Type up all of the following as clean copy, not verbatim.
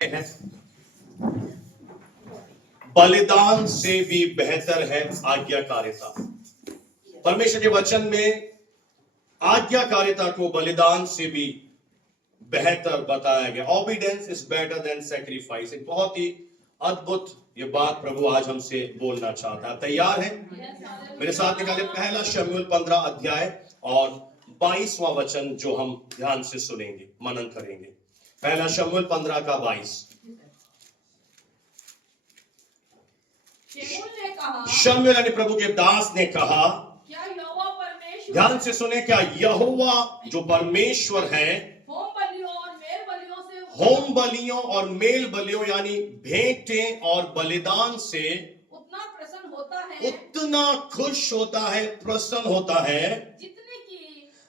है, बलिदान से भी बेहतर है आज्ञाकारिता। परमेश्वर के वचन में आज्ञाकारिता को बलिदान से भी बेहतर बताया गया। ऑबिडेंस इज बेटर देन सैक्रिफाइस। एक बहुत ही अद्भुत ये बात प्रभु आज हमसे बोलना चाहता है। तैयार है? मेरे साथ निकाले पहला शमूएल 15 अध्याय और 22वां वचन जो हम ध्यान से सुनेंगे, मनन करेंगे। पहला शमूएल 15 का 22। शमूएल यानी प्रभु के दास ने कहा, क्या यहोवा परमेश्वर, ध्यान से सुने, क्या यहोवा जो परमेश्वर है होम बलियों और मेल बलियों यानी भेंटें और बलिदान से उतना प्रसन्न होता है, उतना खुश होता है, प्रसन्न होता है,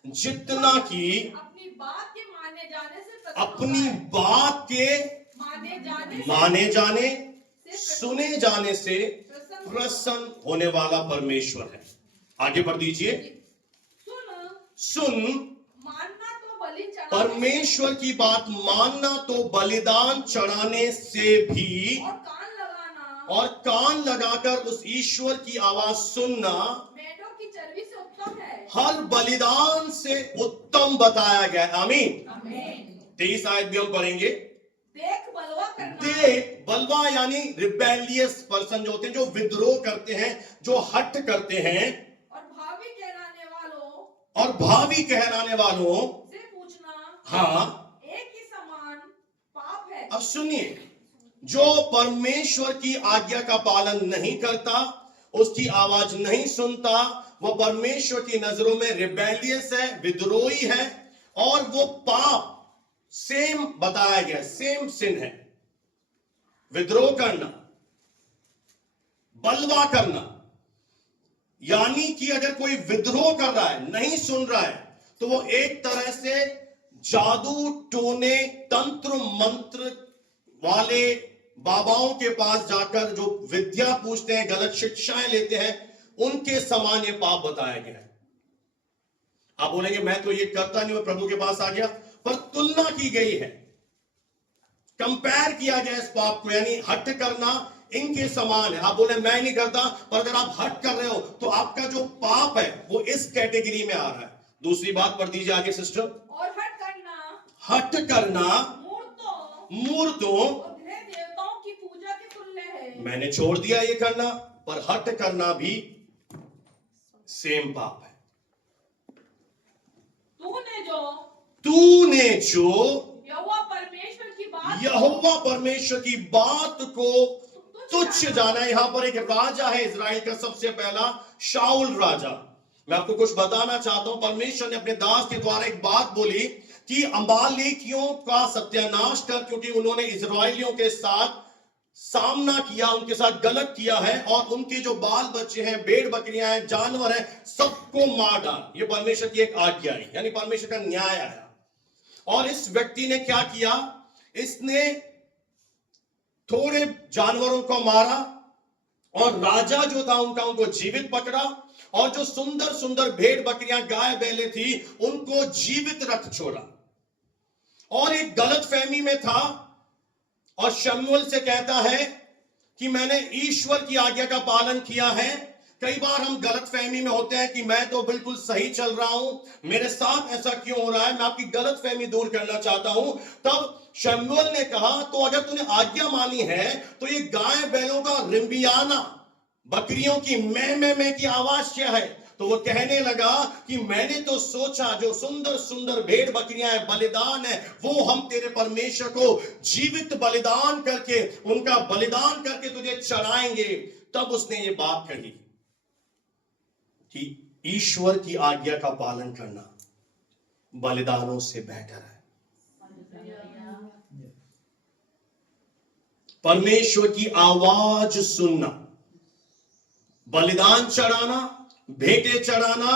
जितना कि अपनी बात के माने जाने से अपनी बात के माने जाने सुने जाने से प्रसन्न होने वाला परमेश्वर है। आगे बढ़ दीजिए। सुन, मानना तो बलि चढ़ाने, परमेश्वर की बात मानना तो बलिदान चढ़ाने से भी, और कान लगाकर उस ईश्वर की आवाज सुनना मेढ़ों की चर्बी से उत्तम है। हर बलिदान से उत्तम बताया गया। आमीन। आमीन। 23 आयत भी हम पढ़ेंगे। देख बलवा करना, देख बलवा यानी रिबेलियस पर्सन जो होते हैं, जो विद्रोह करते हैं, जो हट करते हैं, और भावी कहलाने वालों से पूछना, हाँ, एक ही समान पाप है। अब सुनिए, जो परमेश्वर की आज्ञा का पालन नहीं करता, उसकी आवाज नहीं सुनता, वो परमेश्वर की नजरों में रिबेलियस है, विद्रोही है, और वो पाप सेम बताया गया, सेम सिन है। विद्रोह करना, बलवा करना, यानी कि अगर कोई विद्रोह कर रहा है, नहीं सुन रहा है, तो वो एक तरह से जादू टोने तंत्र मंत्र वाले बाबाओं के पास जाकर जो विद्या पूछते हैं, गलत शिक्षाएं लेते हैं, उनके समान ये पाप बताया गया है। आप बोलेंगे मैं तो ये करता नहीं, मैं प्रभु के पास आ गया, पर तुलना की गई है, कंपेयर किया गया इस पाप को, यानी हट करना इनके समान है। आप बोले मैं नहीं करता, पर अगर आप हट कर रहे हो तो आपका जो पाप है वो इस कैटेगरी में आ रहा है। दूसरी बात पढ़ दीजिए आगे सिस्टर। और हट करना मूर्तों और देवताओं की पूजा के तुल्य है। मैंने छोड़ दिया ये करना, पर हट करना भी सेम पाप है। तूने जो यहोवा परमेश्वर की बात को तुच्छ जाना। यहां पर एक राजा है इजराइल का, सबसे पहला शाऊल राजा। मैं आपको कुछ बताना चाहता हूं, परमेश्वर ने अपने दास के द्वारा एक बात बोली कि अमालेकियों का सत्यानाश कर, क्योंकि उन्होंने इजराइलियों के साथ सामना किया, उनके साथ गलत किया है, और उनके जो बाल बच्चे हैं, भेड़ बकरियां हैं, जानवर हैं, सबको मार डाल। ये परमेश्वर की एक आज्ञा है, यानी परमेश्वर का न्याय आया। और इस व्यक्ति ने क्या किया, इसने थोड़े जानवरों को मारा, और राजा जो था उनको जीवित पकड़ा, और जो सुंदर सुंदर भेड़ बकरियां, गाय बैले थी, उनको जीवित रख छोड़ा। और एक गलत फहमी में था, और शमूएल से कहता है कि मैंने ईश्वर की आज्ञा का पालन किया है। कई बार हम गलत फहमी में होते हैं कि मैं तो बिल्कुल सही चल रहा हूं, मेरे साथ ऐसा क्यों हो रहा है, मैं आपकी गलत फहमी दूर करना चाहता हूं। तब शमूएल ने कहा, तो अगर तूने आज्ञा मानी है, तो ये गाय बैलों का रिंबियाना, बकरियों की मैं की आवाज क्या है? तो वो कहने लगा कि मैंने तो सोचा जो सुंदर सुंदर भेड़ बकरियां हैं, बलिदान है, वो हम तेरे परमेश्वर को जीवित बलिदान करके, उनका बलिदान करके तुझे चढ़ाएंगे। तब उसने ये बात कही कि ईश्वर की आज्ञा का पालन करना बलिदानों से बेहतर है। परमेश्वर की आवाज सुनना, बलिदान चढ़ाना, भेंटे चढ़ाना,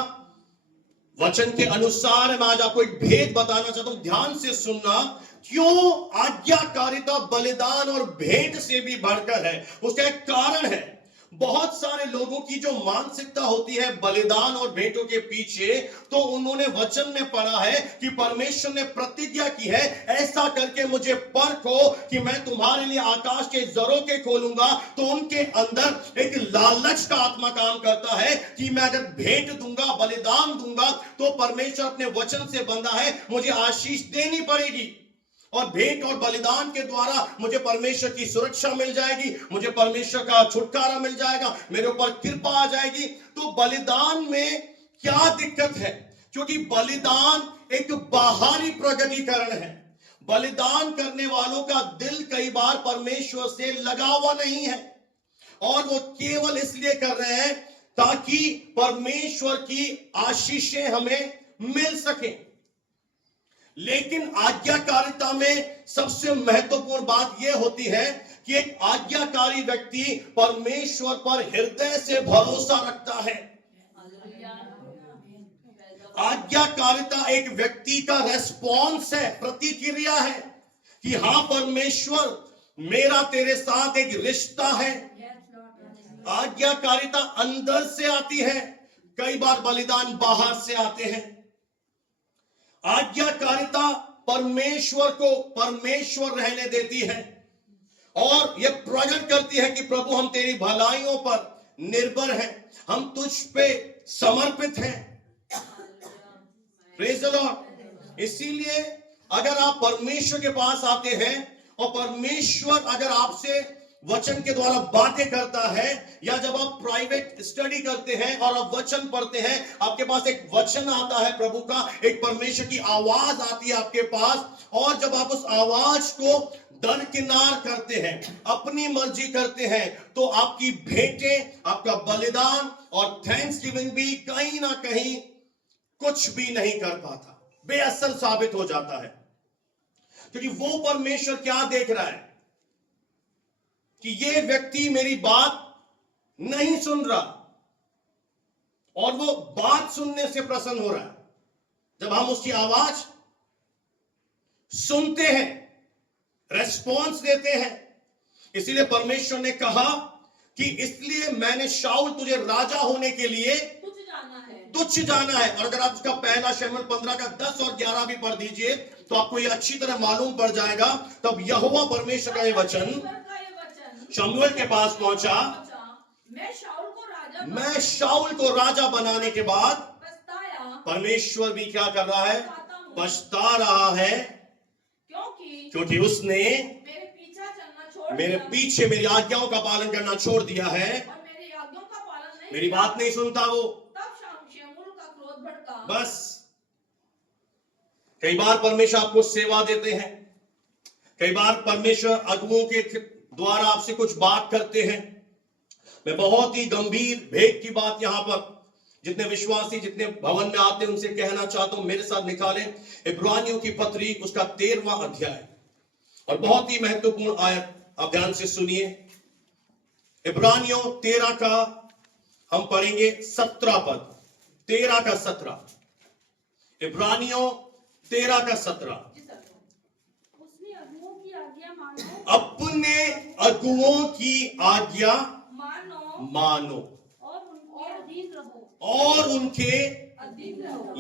वचन के अनुसार। मैं आज आपको एक भेद बताना चाहता हूं, ध्यान से सुनना। क्यों आज्ञाकारिता बलिदान और भेंट से भी बढ़कर है, उसका एक कारण है। बहुत सारे लोगों की जो मानसिकता होती है बलिदान और भेंटों के पीछे, तो उन्होंने वचन में पढ़ा है कि परमेश्वर ने प्रतिज्ञा की है, ऐसा करके मुझे परखो कि मैं तुम्हारे लिए आकाश के झरोखे खोलूंगा। तो उनके अंदर एक लालच का आत्मा काम करता है कि मैं अगर भेंट दूंगा, बलिदान दूंगा, तो परमेश्वर अपने वचन से बंधा है, मुझे आशीष देनी पड़ेगी और भेंट और बलिदान के द्वारा मुझे परमेश्वर की सुरक्षा मिल जाएगी, मुझे परमेश्वर का छुटकारा मिल जाएगा, मेरे ऊपर कृपा आ जाएगी। तो बलिदान में क्या दिक्कत है? क्योंकि बलिदान एक बाहरी प्रगटीकरण है। बलिदान करने वालों का दिल कई बार परमेश्वर से लगा हुआ नहीं है, और वो केवल इसलिए कर रहे हैं ताकि परमेश्वर की आशीषें हमें मिल सके। लेकिन आज्ञाकारिता में सबसे महत्वपूर्ण बात यह होती है कि एक आज्ञाकारी व्यक्ति परमेश्वर पर हृदय से भरोसा रखता है। आज्ञाकारिता एक व्यक्ति का रेस्पॉन्स है, प्रतिक्रिया है कि हां परमेश्वर, मेरा तेरे साथ एक रिश्ता है। आज्ञाकारिता अंदर से आती है, कई बार बलिदान बाहर से आते हैं। आज्ञाकारिता परमेश्वर को परमेश्वर रहने देती है और यह प्रकट करती है कि प्रभु, हम तेरी भलाइयों पर निर्भर हैं, हम तुझ पे समर्पित हैं। Praise the Lord. इसीलिए अगर आप परमेश्वर के पास आते हैं और परमेश्वर अगर आपसे वचन के द्वारा बातें करता है, या जब आप प्राइवेट स्टडी करते हैं और आप वचन पढ़ते हैं, आपके पास एक वचन आता है प्रभु का, एक परमेश्वर की आवाज आती है आपके पास, और जब आप उस आवाज को दरकिनार करते हैं, अपनी मर्जी करते हैं, तो आपकी भेंटें, आपका बलिदान और थैंक्स गिविंग भी कहीं ना कहीं कुछ भी नहीं कर पाता, बेअसर साबित हो जाता है। क्योंकि वो परमेश्वर क्या देख रहा है कि ये व्यक्ति मेरी बात नहीं सुन रहा, और वो बात सुनने से प्रसन्न हो रहा है जब हम उसकी आवाज सुनते हैं, रेस्पॉन्स देते हैं। इसीलिए परमेश्वर ने कहा कि इसलिए मैंने शाऊल तुझे राजा होने के लिए तुच्छ जाना है। और अगर आप उसका पहला शमूएल 15 का 10 और 11 भी पढ़ दीजिए तो आपको यह अच्छी तरह मालूम पड़ जाएगा। तब यहोवा परमेश्वर का यह वचन शमूएल के पास पहुंचा, मैं शाऊल को राजा बनाने के बाद परमेश्वर भी क्या कर रहा है? पछता रहा है, क्योंकि उसने मेरे पीछे मेरी आज्ञाओं का पालन करना छोड़ दिया है, मेरी बात नहीं सुनता वो। बस कई बार परमेश्वर आपको सेवा देते हैं, कई बार परमेश्वर अगुओं के द्वारा आपसे कुछ बात करते हैं। मैं बहुत ही गंभीर भेद की बात यहां पर जितने विश्वासी, जितने भवन में आते हैं, उनसे कहना चाहता हूं, मेरे साथ निकालें इब्रानियों की पत्री, उसका 13वां अध्याय, और बहुत ही महत्वपूर्ण आयत आप ध्यान से सुनिए। इब्रानियों 13 का हम पढ़ेंगे 17 पद, 13 का 17। इब्रानियों 13 का 17। अपने अगुओं की आज्ञा मानो और उनके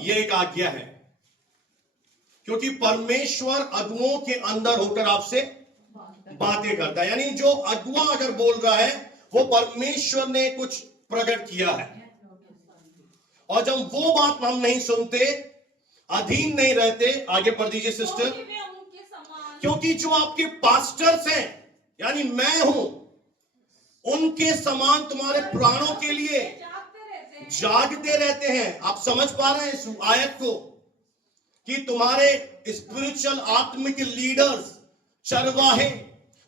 ये एक आज्ञा है, क्योंकि परमेश्वर अगुओं के अंदर होकर आपसे बातें करता है। यानी जो अगुआ अगर बोल रहा है वो परमेश्वर ने कुछ प्रकट किया है, और जब वो बात हम नहीं सुनते, अधीन नहीं रहते, आगे पढ़ दीजिए सिस्टर, क्योंकि जो आपके पास्टर्स हैं, यानी मैं हूं, उनके समान तुम्हारे प्राणों के लिए जागते रहते हैं। आप समझ पा रहे हैं इस आयत को कि तुम्हारे स्पिरिचुअल आत्मिक लीडर्स, चरवाहे,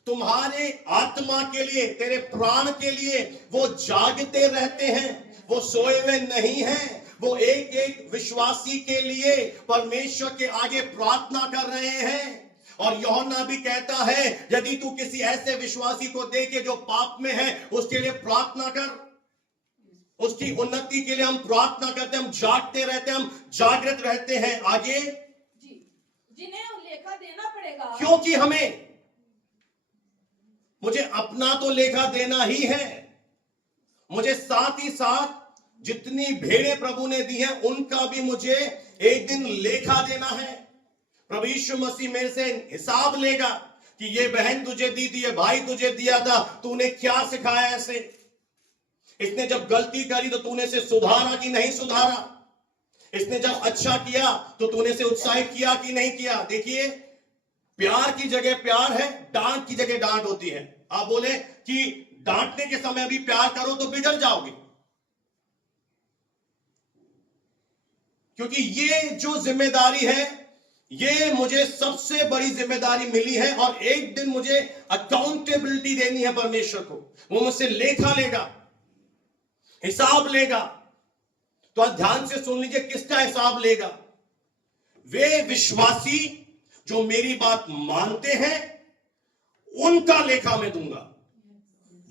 तुम्हारे आत्मा के लिए, तेरे प्राण के लिए वो जागते रहते हैं, वो सोए हुए नहीं हैं। वो एक एक विश्वासी के लिए परमेश्वर के आगे प्रार्थना कर रहे हैं। और यूहन्ना भी कहता है, यदि तू किसी ऐसे विश्वासी को देखे जो पाप में है, उसके लिए प्रार्थना कर, उसकी उन्नति के लिए हम प्रार्थना करते हैं, हम जागते रहते हैं, हम जागृत रहते हैं। आगे जिन्हें लेखा देना पड़ेगा, क्योंकि मुझे अपना तो लेखा देना ही है, मुझे साथ ही साथ जितनी भेड़ें प्रभु ने दी हैं उनका भी मुझे एक दिन लेखा देना है। प्रभु यीशु मसीह मेरे से हिसाब लेगा कि ये बहन तुझे दी थी, ये भाई तुझे दिया था, तूने क्या सिखाया ऐसे, इसने जब गलती करी तो तूने से सुधारा कि नहीं सुधारा, इसने जब अच्छा किया तो तूने से उत्साहित किया कि नहीं किया। देखिए, प्यार की जगह प्यार है, डांट की जगह डांट होती है। आप बोले कि डांटने के समय भी प्यार करो तो बिगड़ जाओगे, क्योंकि ये जो जिम्मेदारी है, ये मुझे सबसे बड़ी जिम्मेदारी मिली है और एक दिन मुझे अकाउंटेबिलिटी देनी है परमेश्वर को। वो मुझसे लेखा लेगा, हिसाब लेगा। तो आज ध्यान से सुन लीजिए, किसका हिसाब लेगा? वे विश्वासी जो मेरी बात मानते हैं उनका लेखा मैं दूंगा।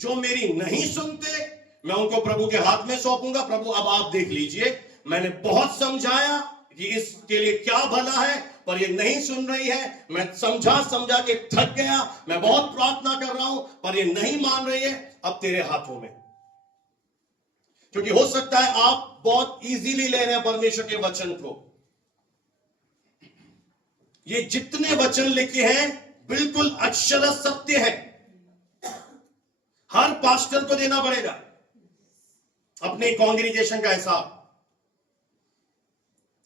जो मेरी नहीं सुनते मैं उनको प्रभु के हाथ में सौंपूंगा। प्रभु अब आप देख लीजिए, मैंने बहुत समझाया कि इसके लिए क्या भला है, पर ये नहीं सुन रही है। मैं समझा समझा के थक गया, मैं बहुत प्रार्थना कर रहा हूं पर ये नहीं मान रही है। अब तेरे हाथों में, क्योंकि हो सकता है आप बहुत इजीली ले रहे हैं परमेश्वर के वचन को। ये जितने वचन लिखे हैं बिल्कुल अक्षर सत्य है। हर पास्टर को देना पड़ेगा अपने कांग्रीगेशन का हिसाब।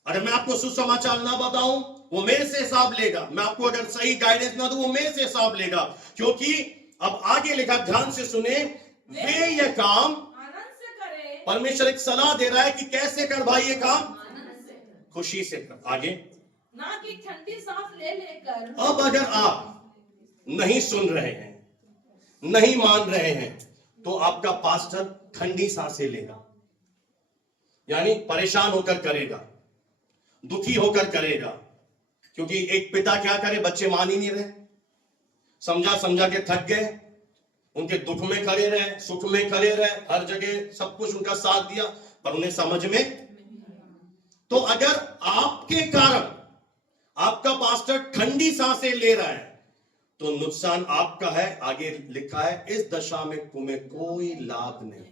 अगर मैं आपको सुसमाचार ना बताऊं, वो मेरे से हिसाब लेगा। मैं आपको अगर सही गाइडेंस ना दूं, वो मेरे से हिसाब लेगा। क्योंकि अब आगे लिखा, ध्यान से सुने, वे ये काम आनंद से करे। परमेश्वर एक सलाह दे रहा है कि कैसे कर भाई ये काम, आनंद से कर, खुशी से कर। आगे, ना कि ठंडी सांस ले लेकर। अब अगर आप नहीं सुन रहे हैं, नहीं मान रहे हैं, तो आपका पास्टर ठंडी सांसें लेगा, यानी परेशान होकर करेगा, दुखी होकर करेगा। क्योंकि एक पिता क्या करे, बच्चे मान ही नहीं रहे, समझा समझा के थक गए, उनके दुख में खड़े रहे, सुख में खड़े रहे, हर जगह सब कुछ उनका साथ दिया, पर उन्हें समझ में। तो अगर आपके कारण आपका पास्टर ठंडी सांसें ले रहा है तो नुकसान आपका है। आगे लिखा है, इस दशा में तुम्हें कोई लाभ नहीं।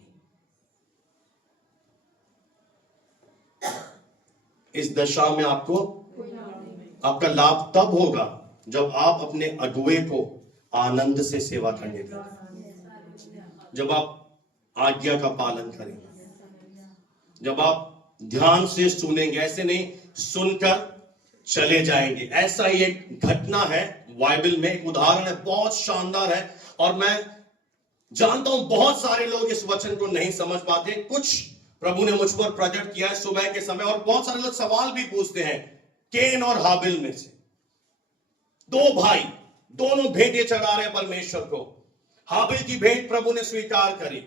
इस दशा में आपका लाभ तब होगा जब आप अपने अगुवे को आनंद से सेवा करने दें, जब आप आज्ञा का पालन करेंगे, जब आप ध्यान से सुनेंगे। ऐसे नहीं सुनकर चले जाएंगे। ऐसा ही एक घटना है बाइबल में, एक उदाहरण है, बहुत शानदार है। और मैं जानता हूं बहुत सारे लोग इस वचन को नहीं समझ पाते। कुछ प्रभु ने मुझ पर प्रकट किया है सुबह के समय, और बहुत सारे लोग सवाल भी पूछते हैं। केन और हाबिल में से दो भाई, दोनों भेंटें चढ़ा रहे हैं परमेश्वर को। हाबिल की भेंट प्रभु ने स्वीकार करी,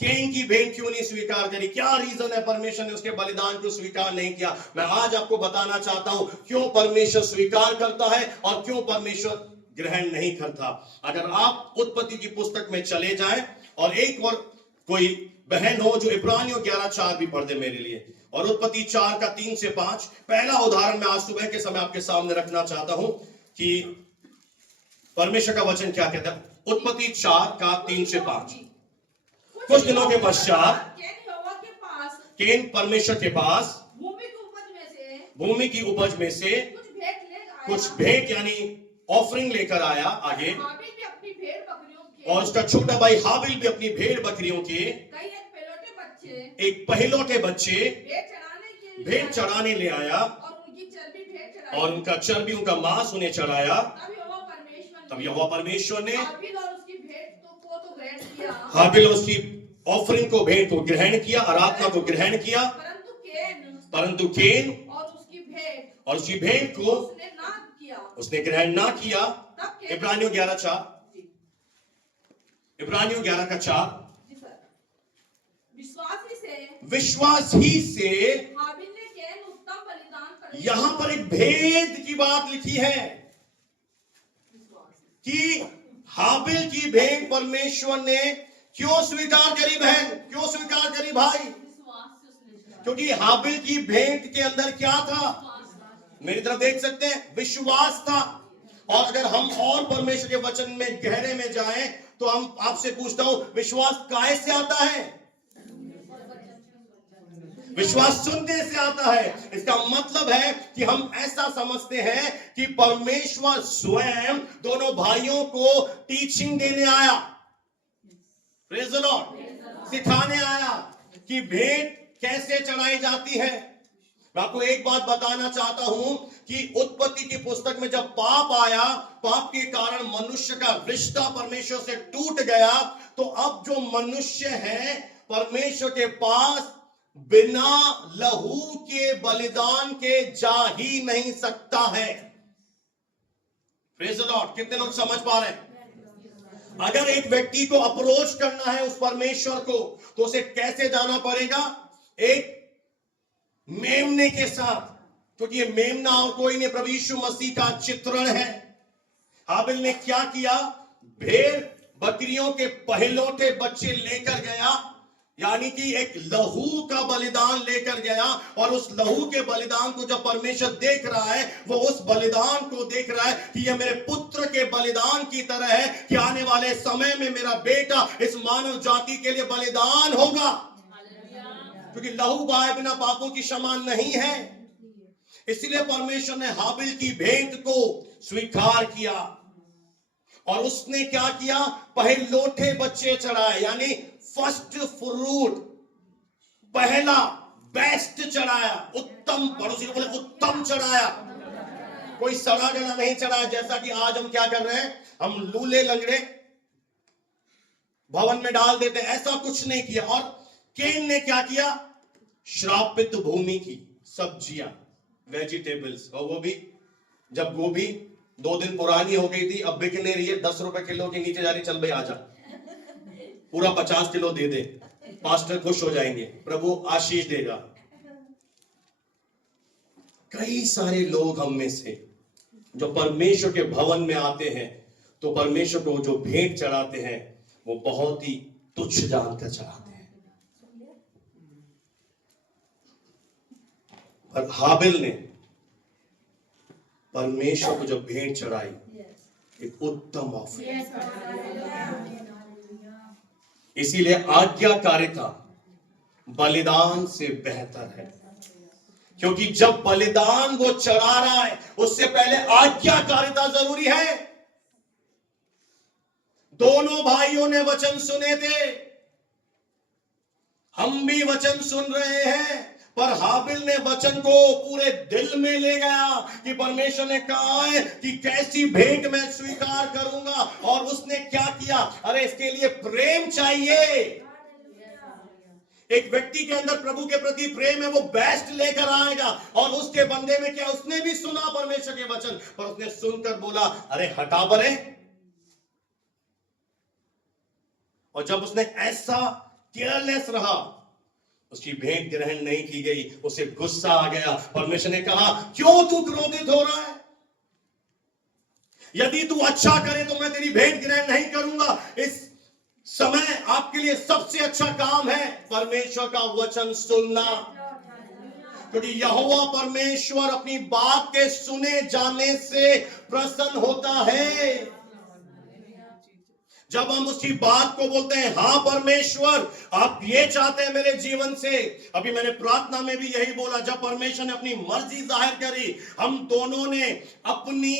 केन की भेंट क्यों नहीं स्वीकार करी? क्या रीजन है परमेश्वर ने उसके बलिदान को स्वीकार नहीं किया? मैं आज आपको बताना चाहता हूं क्यों परमेश्वर स्वीकार करता है और क्यों परमेश्वर ग्रहण नहीं करता। अगर आप उत्पत्ति की पुस्तक में चले जाएं, और एक और कोई बहन हो जो इब्रानियों 11:4 भी पढ़ दे मेरे लिए, और उत्पत्ति 4 का 3 से 5 पहला उदाहरण मैं आज सुबह के समय आपके सामने रखना चाहता हूं कि परमेश्वर का वचन क्या कहता है। उत्पत्ति 4 का 3 से 5। कुछ दिनों के पश्चात केन परमेश्वर के पास भूमि की उपज में से कुछ भेंट यानी ऑफरिंग लेकर आया। आगे, और उसका छोटा भाई हाबिल भी अपनी भेड़ बकरियों के एक पहलौठे बच्चे भेंट चढ़ाने ले आया, और उनका चर्बी, उनका मांस उन्हें चढ़ाया। तब यहोवा परमेश्वर ने हाबिल और उसकी ऑफरिंग को, भेंट को ग्रहण किया, आराधना को ग्रहण किया, परंतु केन और उसकी भेंट को उसने ग्रहण ना किया। इब्रानियों 11:4, इब्रानियों 11:4, विश्वास ही से यहां पर एक भेद की बात लिखी है कि हाबिल की भेंट परमेश्वर ने क्यों स्वीकार करी? बहन, क्यों स्वीकार करी भाई? क्योंकि हाबिल की भेंट के अंदर क्या था? मेरी तरफ देख सकते हैं, विश्वास था। और अगर हम और परमेश्वर के वचन में गहरे में जाएं तो हम आपसे पूछता हूं, विश्वास काहे से आता है? विश्वास सुनने से आता है। इसका मतलब है कि हम ऐसा समझते हैं कि परमेश्वर स्वयं दोनों भाइयों को टीचिंग देने आया, प्रेज़ द लॉर्ड, सिखाने आया कि भेंट कैसे चढ़ाई जाती है। मैं आपको एक बात बताना चाहता हूं कि उत्पत्ति की पुस्तक में जब पाप आया, पाप के कारण मनुष्य का रिश्ता परमेश्वर से टूट गया, तो अब जो मनुष्य है परमेश्वर के पास बिना लहू के बलिदान के जा ही नहीं सकता है। प्रेज़ द लॉर्ड, कितने लोग समझ पा रहे हैं? अगर एक व्यक्ति को अप्रोच करना है उस परमेश्वर को, तो उसे कैसे जाना पड़ेगा? एक मेमने के साथ, क्योंकि ये मेमना और कोई नहीं, प्रभु यीशु मसीह का चित्रण है। हाबिल ने क्या किया? भेड़ बकरियों के पहलौठे बच्चे लेकर गया, यानी कि एक लहू का बलिदान लेकर गया, और उस लहू के बलिदान को जब परमेश्वर देख रहा है, वो उस बलिदान को देख रहा है कि यह मेरे पुत्र के बलिदान की तरह है कि आने वाले समय में मेरा बेटा इस मानव जाति के लिए बलिदान होगा, क्योंकि लहू बहाए बिना पापों की क्षमा नहीं है। इसलिए परमेश्वर ने हाबिल की भेंट को स्वीकार किया और उसने क्या किया? पहलौठे बच्चे चढ़ाए, यानी फर्स्ट फ्रूट, पहला बेस्ट चढ़ाया, उत्तम, पड़ोसी को बोले उत्तम चढ़ाया, कोई सड़ा गला नहीं चढ़ाया। जैसा कि आज हम क्या कर रहे हैं, हम लूले लंगड़े भवन में डाल देते, ऐसा कुछ नहीं किया। और केन ने क्या किया? श्रापित भूमि की सब्जियां, वेजिटेबल्स, और वो भी जब गोभी 2 दिन पुरानी हो गई थी, अब बिक नहीं रही है, 10 रुपए किलो के नीचे जा रही, चल भाई आजा, पूरा 50 किलो दे दे, पास्टर खुश हो जाएंगे, प्रभु आशीष देगा। कई सारे लोग हम में से जो परमेश्वर के भवन में आते हैं, तो परमेश्वर को जो भेंट चढ़ाते हैं वो बहुत ही तुच्छ जानकर चढ़ाते हैं। पर हाबिल ने परमेश्वर को जो भेंट चढ़ाई, एक उत्तम ऑफरिंग। इसीलिए आज्ञाकारिता बलिदान से बेहतर है, क्योंकि जब बलिदान वो चढ़ा रहा है उससे पहले आज्ञाकारिता जरूरी है। दोनों भाइयों ने वचन सुने थे, हम भी वचन सुन रहे हैं, पर हाबिल ने वचन को पूरे दिल में ले गया कि परमेश्वर ने कहा है कि कैसी भेंट मैं स्वीकार करूंगा, और उसने क्या किया? अरे इसके लिए प्रेम चाहिए। एक व्यक्ति के अंदर प्रभु के प्रति प्रेम है, वो बेस्ट लेकर आएगा। और उसके बंदे में क्या? उसने भी सुना परमेश्वर के वचन, पर उसने सुनकर बोला अरे हटा बरे। और जब उसने ऐसा केयरलेस रहा, उसकी भेंट ग्रहण नहीं की गई, उसे गुस्सा आ गया। परमेश्वर ने कहा क्यों तू क्रोधित हो रहा है? यदि तू अच्छा करे तो मैं तेरी भेंट ग्रहण नहीं करूंगा। इस समय आपके लिए सबसे अच्छा काम है परमेश्वर का वचन सुनना, क्योंकि यहोवा परमेश्वर अपनी बात के सुने जाने से प्रसन्न होता है। जब हम उसकी बात को बोलते हैं, हाँ परमेश्वर आप ये चाहते हैं मेरे जीवन से। अभी मैंने प्रार्थना में भी यही बोला, जब परमेश्वर ने अपनी मर्जी जाहिर करी, हम दोनों ने अपनी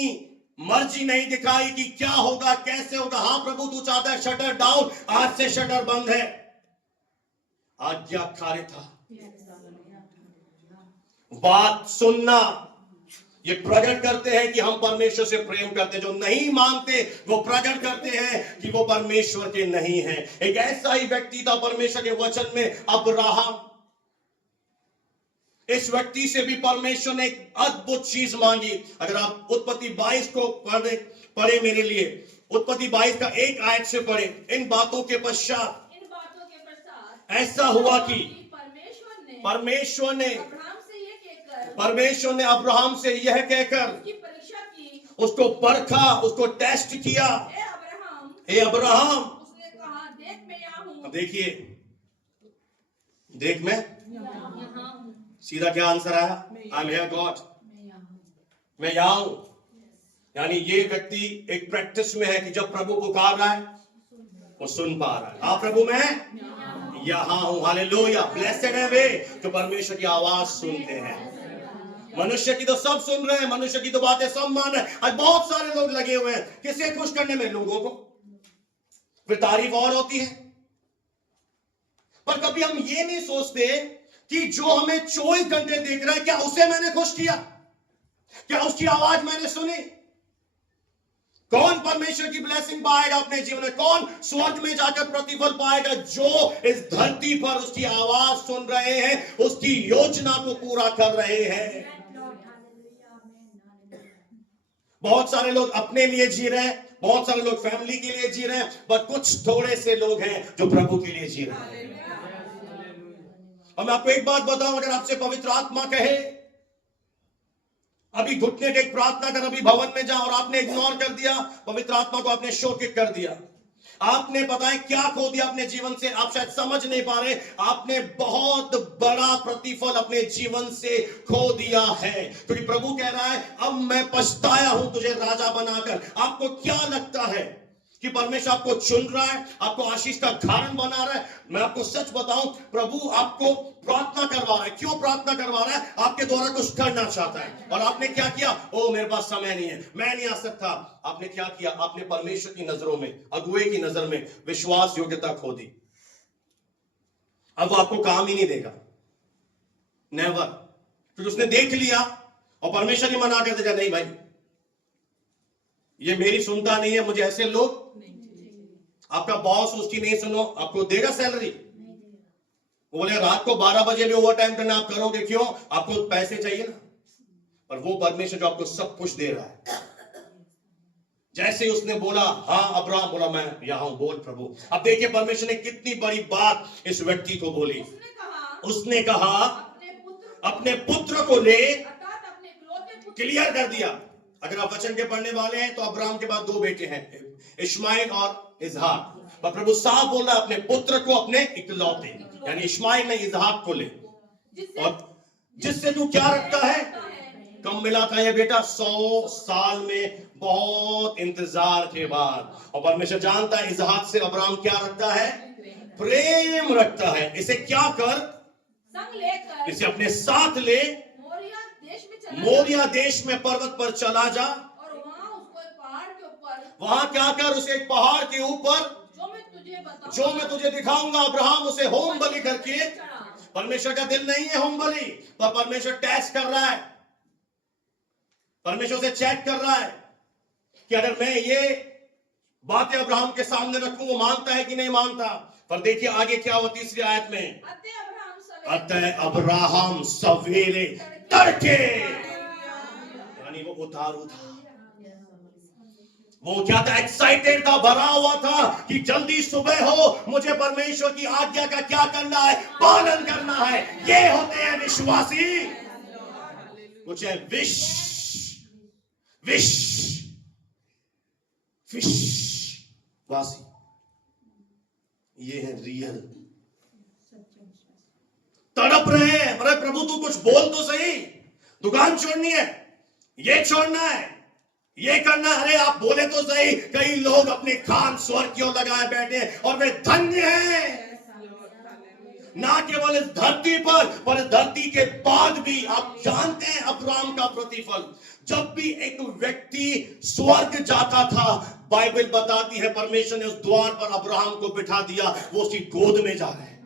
मर्जी नहीं दिखाई कि क्या होगा कैसे होगा। हाँ प्रभु तू चाहता है शटर डाउन, आज से शटर बंद है। आज्ञाकारिता, बात सुनना, ये प्रकट करते हैं कि हम परमेश्वर से प्रेम करते हैं। जो नहीं मानते वो प्रकट करते हैं कि वो परमेश्वर के नहीं हैं। एक ऐसा ही व्यक्ति था परमेश्वर के वचन में, अब्राहम। इस व्यक्ति से भी परमेश्वर ने एक अद्भुत चीज मांगी। अगर आप उत्पत्ति 22 को पढ़े मेरे लिए, उत्पत्ति 22 का 1 आयत से पढ़े। इन बातों के पश्चात ऐसा हुआ कि परमेश्वर ने अब्राहम से यह कहकर परीक्षा की, उसको परखा, उसको टेस्ट किया। हे अब्राहम, उसने कहा देख मैं यहाँ हूँ। अब देखिए, देख मैं यहाँ हूँ। सीधा क्या आंसर आया? आई एम हियर गॉड, मैं यहाँ हूं। यानी ये व्यक्ति एक प्रैक्टिस में है कि जब प्रभु पुकार रहा है वो सुन पा रहा है। हाँ प्रभु मैं यहाँ हूं। हालेलुया। ब्लेसेड है वे जो परमेश्वर की आवाज सुनते हैं। मनुष्य की तो सब सुन रहे हैं, मनुष्य की तो बातें सब मान रहे हैं। आज बहुत सारे लोग लगे हुए हैं किसे खुश करने में, लोगों को। फिर तारीफ और होती है, पर कभी हम ये नहीं सोचते कि जो हमें 24 घंटे देख रहा है, क्या उसे मैंने खुश किया? क्या उसकी आवाज मैंने सुनी? कौन परमेश्वर की ब्लेसिंग पाएगा अपने जीवन में? कौन स्वर्ग में जाकर प्रतिफल पाएगा? जो इस धरती पर उसकी आवाज सुन रहे हैं, उसकी योजना को पूरा कर रहे हैं। बहुत सारे लोग अपने लिए जी रहे हैं, बहुत सारे लोग फैमिली के लिए जी रहे हैं, पर कुछ थोड़े से लोग हैं जो प्रभु के लिए जी रहे हैं। और मैं आपको एक बात बताऊं, अगर आपसे पवित्र आत्मा कहे अभी घुटने टेक प्रार्थना कर, अभी भवन में जा, और आपने इग्नोर कर दिया पवित्र आत्मा को, आपने शोकित कर दिया, आपने पता है क्या खो दिया अपने जीवन से, आप शायद समझ नहीं पा रहे, आपने बहुत बड़ा प्रतिफल अपने जीवन से खो दिया है। क्योंकि प्रभु कह रहा है अब मैं पछताया हूं तुझे राजा बनाकर। आपको क्या लगता है कि परमेश्वर आपको चुन रहा है, आपको आशीष का कारण बना रहा है? मैं आपको सच बताऊं, प्रभु आपको प्रार्थना करवा रहा है। क्यों प्रार्थना करवा रहा है? आपके द्वारा कुछ करना चाहता है। और आपने क्या किया? ओ मेरे पास समय नहीं है, मैं नहीं आ सकता। आपने क्या किया? आपने परमेश्वर की नजरों में, अगुए की नजर में विश्वास योग्यता खो दी। अब वो आपको काम ही नहीं देगा, नेवर। क्योंकि उसने देख लिया और परमेश्वर ही मना कर देगा, नहीं भाई ये मेरी सुनता नहीं है। मुझे ऐसे लोग, आपका बॉस उसकी नहीं सुनो, आपको देगा सैलरी? वो बोले रात को 12 बजे भी ओवर टाइम करना आप करोगे, क्यों? आपको पैसे चाहिए ना। पर वो परमेश्वर जो आपको सब कुछ दे रहा है, जैसे ही उसने बोला हाँ, अब्राहम बोला मैं यहां हूं, बोल प्रभु। अब देखिए परमेश्वर ने कितनी बड़ी बात इस व्यक्ति को बोली। उसने कहा अपने पुत्र को ले, क्लियर कर दिया। अगर आप वचन के पढ़ने वाले हैं तो अब्राहम के बाद 2 बेटे हैं, इश्माइल और इसहाक। पर प्रभु साहब बोल रहा है अपने पुत्र को, अपने इकलौते, यानी इश्माइल ने इसहाक को ले, और जिससे तू क्या रखता है? कम मिला था ये बेटा 100 साल में बहुत इंतजार के बाद। और परमेश्वर जानता है इसहाक से अब्राहम क्या रखता है? प्रेम रखता है। इसे क्या कर? इसे अपने साथ ले, मोरिया देश में पर्वत पर चला जा, और वहां उसको एक पहाड़ के ऊपर, वहां क्या कर? उसे एक पहाड़ के ऊपर, जो मैं तुझे दिखाऊंगा, अब्राहम उसे होम बलि करके। परमेश्वर का दिल नहीं है होम बलि, पर परमेश्वर टेस्ट कर रहा है, परमेश्वर से चेक कर रहा है कि अगर मैं ये बातें अब्राहम के सामने रखूं, वो मानता है कि नहीं मानता। पर देखिए आगे क्या हुआ 3री आयत में, अतः अब्राहम सवेरे तड़के, यानी वो उतारू था, वो क्या था? एक्साइटेड था, भरा हुआ था कि जल्दी सुबह हो, मुझे परमेश्वर की आज्ञा का क्या करना है? पालन करना है। ये होते हैं विश्वासी। कुछ है विश्वासी, ये है रियल। तड़प रहे हैं, अरे प्रभु तू कुछ बोल तो सही, दुकान छोड़नी है, ये छोड़ना है, ये करना है, अरे आप बोले तो सही। कई लोग अपने कान स्वर्ग की ओर लगाए बैठे हैं और वे धन्य हैं, ना केवल इस धरती पर इस धरती के बाद भी। आप जानते हैं अब्राहम का प्रतिफल, जब भी एक व्यक्ति स्वर्ग जाता था, बाइबल बताती है परमेश्वर ने उस द्वार पर अब्राहम को बिठा दिया, वो उसकी गोद में जा रहे हैं।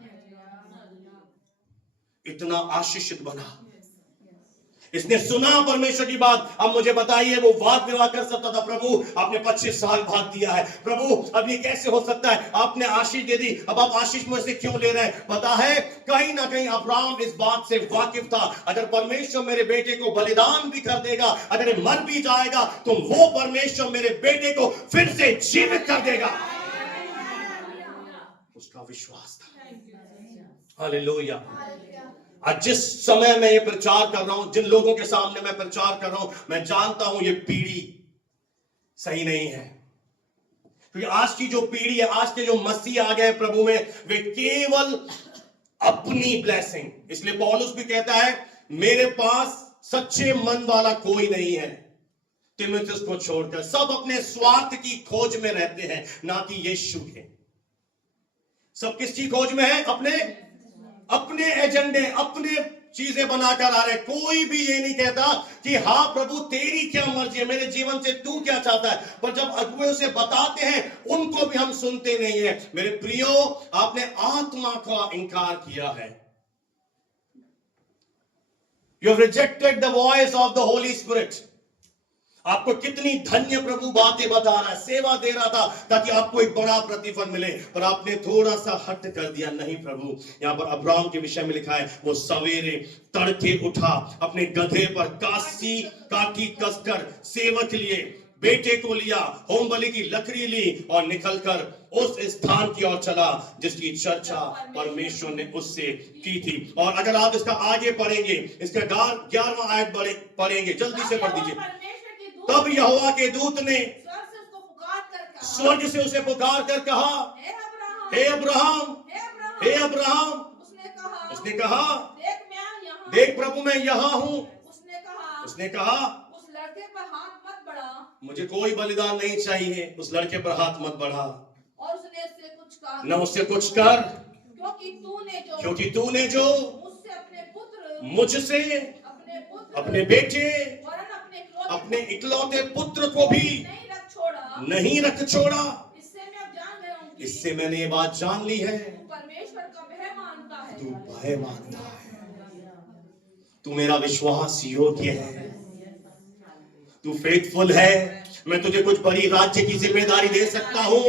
इतना आशीषित बना, इसने सुना परमेश्वर की बात। अब मुझे बताइए, वो वाद विवाद कर सकता था, प्रभु आपने 25 साल बाद दिया है, प्रभु अब ये कैसे हो सकता है? आपने आशीष दे दी, अब आप आशीष मुझसे क्यों ले रहे हैं? पता है कहीं ना कहीं अब्राहम इस बात से वाकिफ था, अगर परमेश्वर मेरे बेटे को बलिदान भी कर देगा, अगर ये मर भी जाएगा, तो वो परमेश्वर मेरे बेटे को फिर से जीवित कर देगा। उसका विश्वास था। हालेलुया। आज जिस समय मैं ये प्रचार कर रहा हूं, जिन लोगों के सामने मैं प्रचार कर रहा हूं, मैं जानता हूं ये पीढ़ी सही नहीं है। क्योंकि आज की जो पीढ़ी है, आज के जो मसीह आ गए प्रभु में, वे केवल अपनी ब्लेसिंग, इसलिए पौलुस भी कहता है मेरे पास सच्चे मन वाला कोई नहीं है तीमुथियुस को छोड़कर, सब अपने स्वार्थ की खोज में रहते हैं, ना कि यीशु के। सब किसकी खोज में है? अपने अपने एजेंडे, अपने चीजें बनाकर आ रहे। कोई भी ये नहीं कहता कि हाँ प्रभु तेरी क्या मर्जी है, मेरे जीवन से तू क्या चाहता है। पर जब अगुए उसे बताते हैं उनको भी हम सुनते नहीं है। मेरे प्रियो, आपने आत्मा का इनकार किया है। You have rejected the voice of the Holi spirit. आपको कितनी धन्य प्रभु बातें बता रहा है, सेवा दे रहा था ताकि आपको एक बड़ा प्रतिफल मिले, पर आपने थोड़ा सा हट कर दिया। नहीं प्रभु, यहां पर अब्राहम के विषय में लिखा है, वो सवेरे तड़के उठा, अपने गधे पर काठी कसकर सेवक लिए, बेटे को लिया, होम बलि की लकड़ी ली और निकलकर उस स्थान की ओर चला जिसकी चर्चा परमेश्वर ने उससे की थी। और अगर आप इसका आगे पढ़ेंगे, इसका 11वां आयत पढ़ेंगे, जल्दी से पढ़ दीजिए। तब यहोवा के दूत ने स्वर्ग से उसे पुकार कर कहा, हे अब्राहम, हे अब्राहम। उसने कहा, देख प्रभु मैं यहाँ हूँ। उसने कहा, उस लड़के पर हाथ मत बढ़ा, मुझे कोई बलिदान नहीं चाहिए, उस लड़के पर हाथ मत बढ़ा, और उसने उससे कुछ कहा, न उससे कुछ कर, क्योंकि तूने जो मुझसे अपने बेटे, अपने इकलौते पुत्र को भी नहीं रख छोड़ा। इससे मैंने ये बात जान ली है, परमेश्वर का भय मानता है, तू भय मानता है, तू मेरा विश्वास योग्य है, तू फेथफुल है। मैं तुझे कुछ बड़ी राज्य की जिम्मेदारी दे सकता हूं।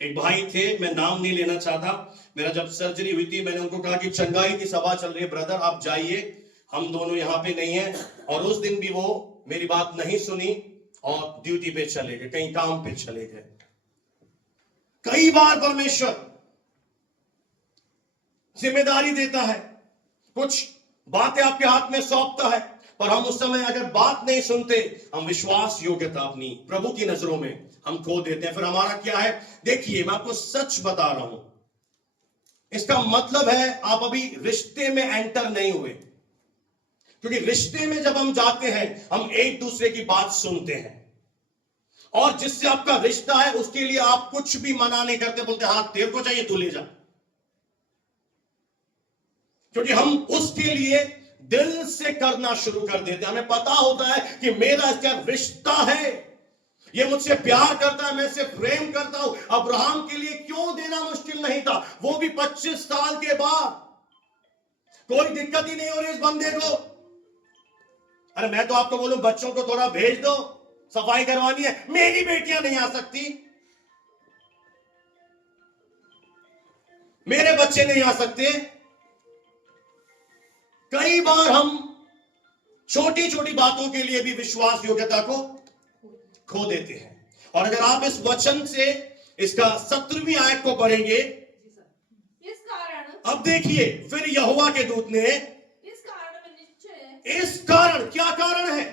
एक भाई थे, मैं नाम नहीं लेना चाहता, मेरा जब सर्जरी हुई थी मैंने उनको कहा कि चंगाई की सभा चल रही है ब्रदर, आप जाइए, हम दोनों यहां पे नहीं है। और उस दिन भी वो मेरी बात नहीं सुनी और ड्यूटी पे चले गए, कहीं काम पे चले गए। कई बार परमेश्वर जिम्मेदारी देता है, कुछ बातें आपके हाथ में सौंपता है, पर हम उस समय अगर बात नहीं सुनते, हम विश्वास योग्यता अपनी प्रभु की नजरों में हम खो देते हैं। फिर हमारा क्या है? देखिए मैं आपको सच बता रहा हूं, इसका मतलब है आप अभी रिश्ते में एंटर नहीं हुए। क्योंकि रिश्ते में जब हम जाते हैं, हम एक दूसरे की बात सुनते हैं, और जिससे आपका रिश्ता है उसके लिए आप कुछ भी मना नहीं करते, बोलते हाँ तेरे को चाहिए तू ले जा। क्योंकि हम उसके लिए दिल से करना शुरू कर देते हैं। हमें पता होता है कि मेरा इसका रिश्ता है, ये मुझसे प्यार करता है, मैं इसे प्रेम करता हूं। अब्राहम के लिए क्यों देना मुश्किल नहीं था, वो भी 25 साल के बाद। कोई दिक्कत ही नहीं हो रही इस बंदे को। अरे मैं तो आपको बोलूं बच्चों को थोड़ा भेज दो, सफाई करवानी है, मेरी बेटियां नहीं आ सकती, मेरे बच्चे नहीं आ सकते। कई बार हम छोटी छोटी बातों के लिए भी विश्वास योग्यता को खो देते हैं। और अगर आप इस वचन से इसका 17वीं आयत को पढ़ेंगे, इस कारण, अब देखिए, फिर यहोवा के दूत ने इस कारण में निश्चय, इस कारण, क्या कारण है,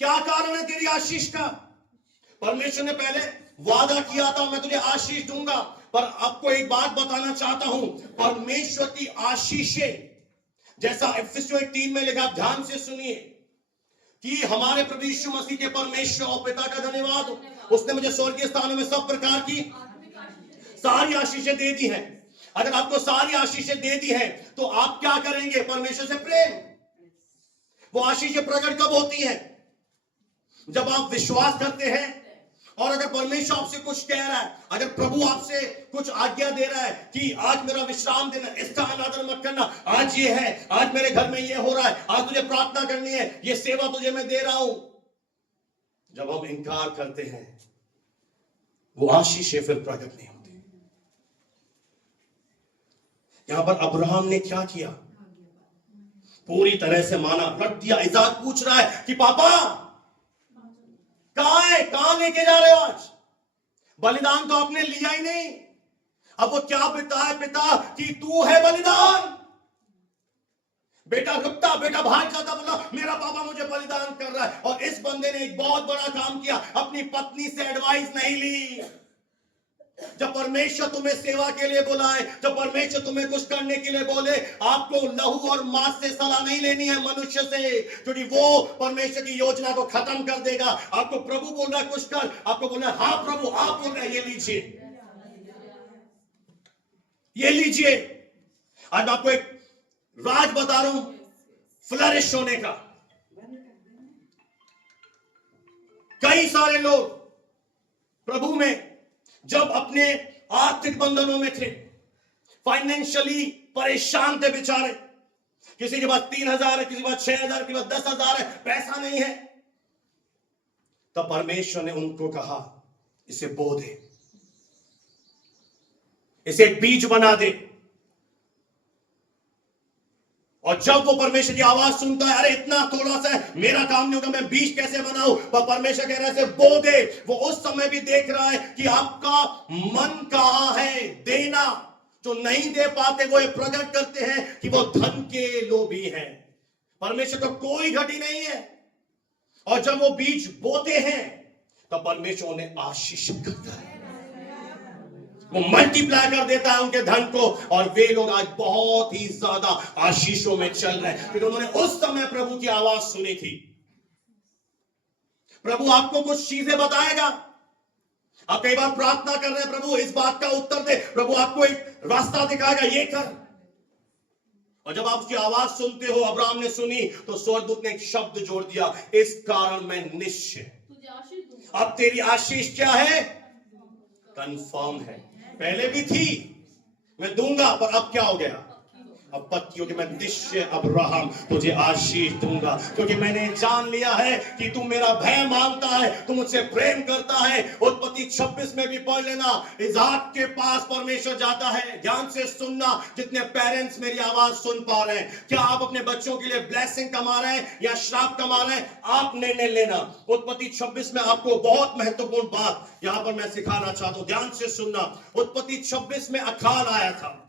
क्या कारण है तेरी आशीष का? परमेश्वर ने पहले वादा किया था मैं तुझे आशीष दूंगा, पर आपको एक बात बताना चाहता हूं, परमेश्वर की आशीषें जैसा इफिसियों 1:3 में लिखा, ध्यान से सुनिए, कि हमारे प्रभु यीशु मसीह के परमेश्वर और पिता का धन्यवाद हो, उसने मुझे स्वर्गीय स्थानों में सब प्रकार की सारी आशीषें दे दी हैं। अगर आपको सारी आशीषें दे दी हैं तो आप क्या करेंगे? परमेश्वर से प्रेम। वो आशीषें प्रकट कब होती हैं? जब आप विश्वास करते हैं, और अगर परमेश्वर आपसे कुछ कह रहा है, अगर प्रभु आपसे कुछ आज्ञा दे रहा है कि आज मेरा विश्राम दिन है, इसका अनादर मत करना, आज ये है, आज मेरे घर में ये हो रहा है, आज तुझे प्रार्थना करनी है, ये सेवा तुझे मैं दे रहा हूं, जब हम इनकार करते हैं वो आशीषें फिर प्रकट नहीं होती। यहां पर अब्राहम ने क्या किया? पूरी तरह से माना, रख दिया। इसाक पूछ रहा है कि पापा कहां है, कहां लेके जा रहे हो? आज बलिदान तो आपने लिया ही नहीं। अब वो क्या पिता है, पिता कि तू है बलिदान। बेटा रुकता, बेटा भाग जाता, बोला मेरा पापा मुझे बलिदान कर रहा है। और इस बंदे ने एक बहुत बड़ा काम किया, अपनी पत्नी से एडवाइस नहीं ली। जब परमेश्वर तुम्हें सेवा के लिए बुलाए, जब परमेश्वर तुम्हें कुछ करने के लिए बोले, आपको लहू और मांस से सलाह नहीं लेनी है मनुष्य से, क्योंकि वो परमेश्वर की योजना को खत्म कर देगा। आपको प्रभु बोल रहा है कुछ कर, आपको बोल रहा है हाँ प्रभु आप बोल रहे हैं ये लीजिए। ये लीजिए, आज मैं आपको एक राज बता रहा हूं फ्लरिश होने का। कई सारे लोग प्रभु में जब अपने आर्थिक बंधनों में थे, फाइनेंशियली परेशान थे बेचारे, किसी के पास 3,000 है, किसी के पास 6,000, किसी के पास 10,000 है, पैसा नहीं है, तब परमेश्वर ने उनको कहा इसे बो दे, इसे एक बीज बना दे। और जब वो परमेश्वर की आवाज सुनता है, अरे इतना थोड़ा सा है, मेरा काम नहीं होगा, मैं बीज कैसे बनाऊं, पर परमेश्वर कह रहा है बो दे। वो उस समय भी देख रहा है कि आपका मन कहां है देना। जो नहीं दे पाते वो ये प्रकट करते हैं कि वो धन के लोभी हैं। परमेश्वर को कोई घटी नहीं है। और जब वो बीज बोते हैं तब परमेश्वर उन्हें आशीषित करता है, वो मल्टीप्लाई कर देता है उनके धन को, और वे लोग आज बहुत ही ज्यादा आशीषों में चल रहे हैं, क्योंकि उन्होंने उस समय प्रभु की आवाज सुनी थी। प्रभु आपको कुछ चीजें बताएगा। आप कई बार प्रार्थना कर रहे हैं, प्रभु इस बात का उत्तर दे, प्रभु आपको एक रास्ता दिखाएगा, ये कर। और जब आप उसकी आवाज सुनते हो, अब्राहम ने सुनी तो स्वर्गदूत ने एक शब्द जोड़ दिया, इस कारण मैं निश्चय, अब तेरी आशीष क्या है, कंफर्म है। पहले भी थी मैं दूंगा, पर अब क्या हो गया, अब पक्की हो कि मैं निश्चय अब्राहम तुझे आशीष दूंगा, क्योंकि मैंने जान लिया है कि तू मेरा भय मानता है, तू मुझसे प्रेम करता है। उत्पत्ति 26 में भी पढ़ लेना, इसहाक के पास परमेश्वर जाता है। ध्यान से सुनना, जितने पेरेंट्स मेरी आवाज सुन पा रहे हैं, क्या आप अपने बच्चों के लिए ब्लेसिंग कमा रहे हैं या श्राप कमा रहे हैं, आप निर्णय लेना। उत्पत्ति 26 में आपको बहुत महत्वपूर्ण बात यहां पर मैं सिखाना चाहता हूं, ध्यान से सुनना। उत्पत्ति 26 में अकाल आया था,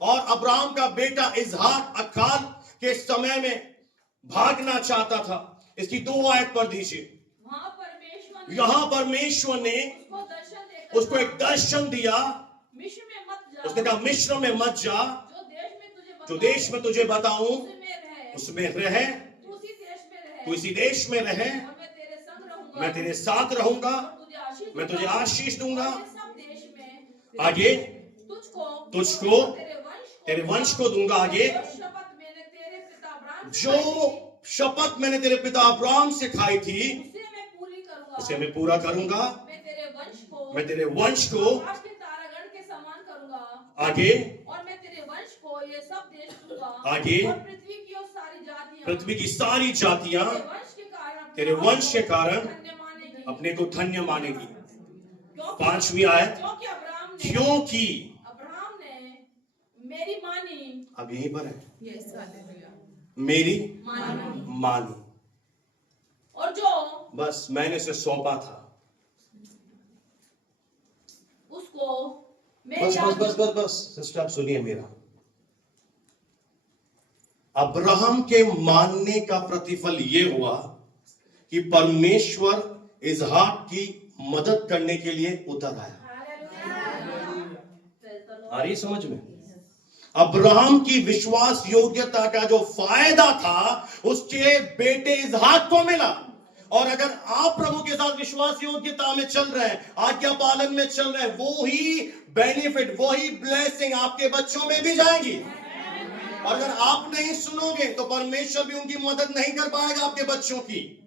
और अब्राहम का बेटा इसहाक अकाल के समय में भागना चाहता था। इसकी 2 आयत पढ़ दीजिए। यहां परमेश्वर ने उसको एक दर्शन दिया। उसने कहा मिस्र में मत जा, जो देश में तुझे बताऊं उसमें रहे, तू इसी देश में रहे, मैं तेरे साथ रहूंगा, मैं तुझे आशीष दूंगा। आगे तुझको तेरे वंश को दूंगा। आगे जो शपथ मैंने तेरे पिता अब्राहम से खाई थी उसे मैं पूरा करूंगा। मैं तेरे वंश को के समान करूंगा। आगे और मैं तेरे वंश को ये सब देश दूंगा। आगे और पृथ्वी की सारी जातियां तेरे वंश के कारण अपने को धन्य मानेगी। 5वीं आयत, क्योंकि अब्राहम ने मेरी मानी, अब यहीं पर है, मेरी मानी, और जो बस मैंने उसे सौंपा था, उसको बस बस बस बस बस सिस्टर आप सुनिए मेरा। अब्राहम के मानने का प्रतिफल यह हुआ कि परमेश्वर इसहाक की मदद करने के लिए उतर आया। आ रही समझ में? अब्राहम की विश्वास योग्यता का जो फायदा था उसके बेटे इसहाक को मिला। और अगर आप प्रभु के साथ विश्वास योग्यता में चल रहे हैं, आज्ञा पालन में चल रहे हैं, वो ही बेनिफिट, वही ब्लेसिंग आपके बच्चों में भी जाएगी। और अगर आप नहीं सुनोगे तो परमेश्वर भी उनकी मदद नहीं कर पाएगा आपके बच्चों की,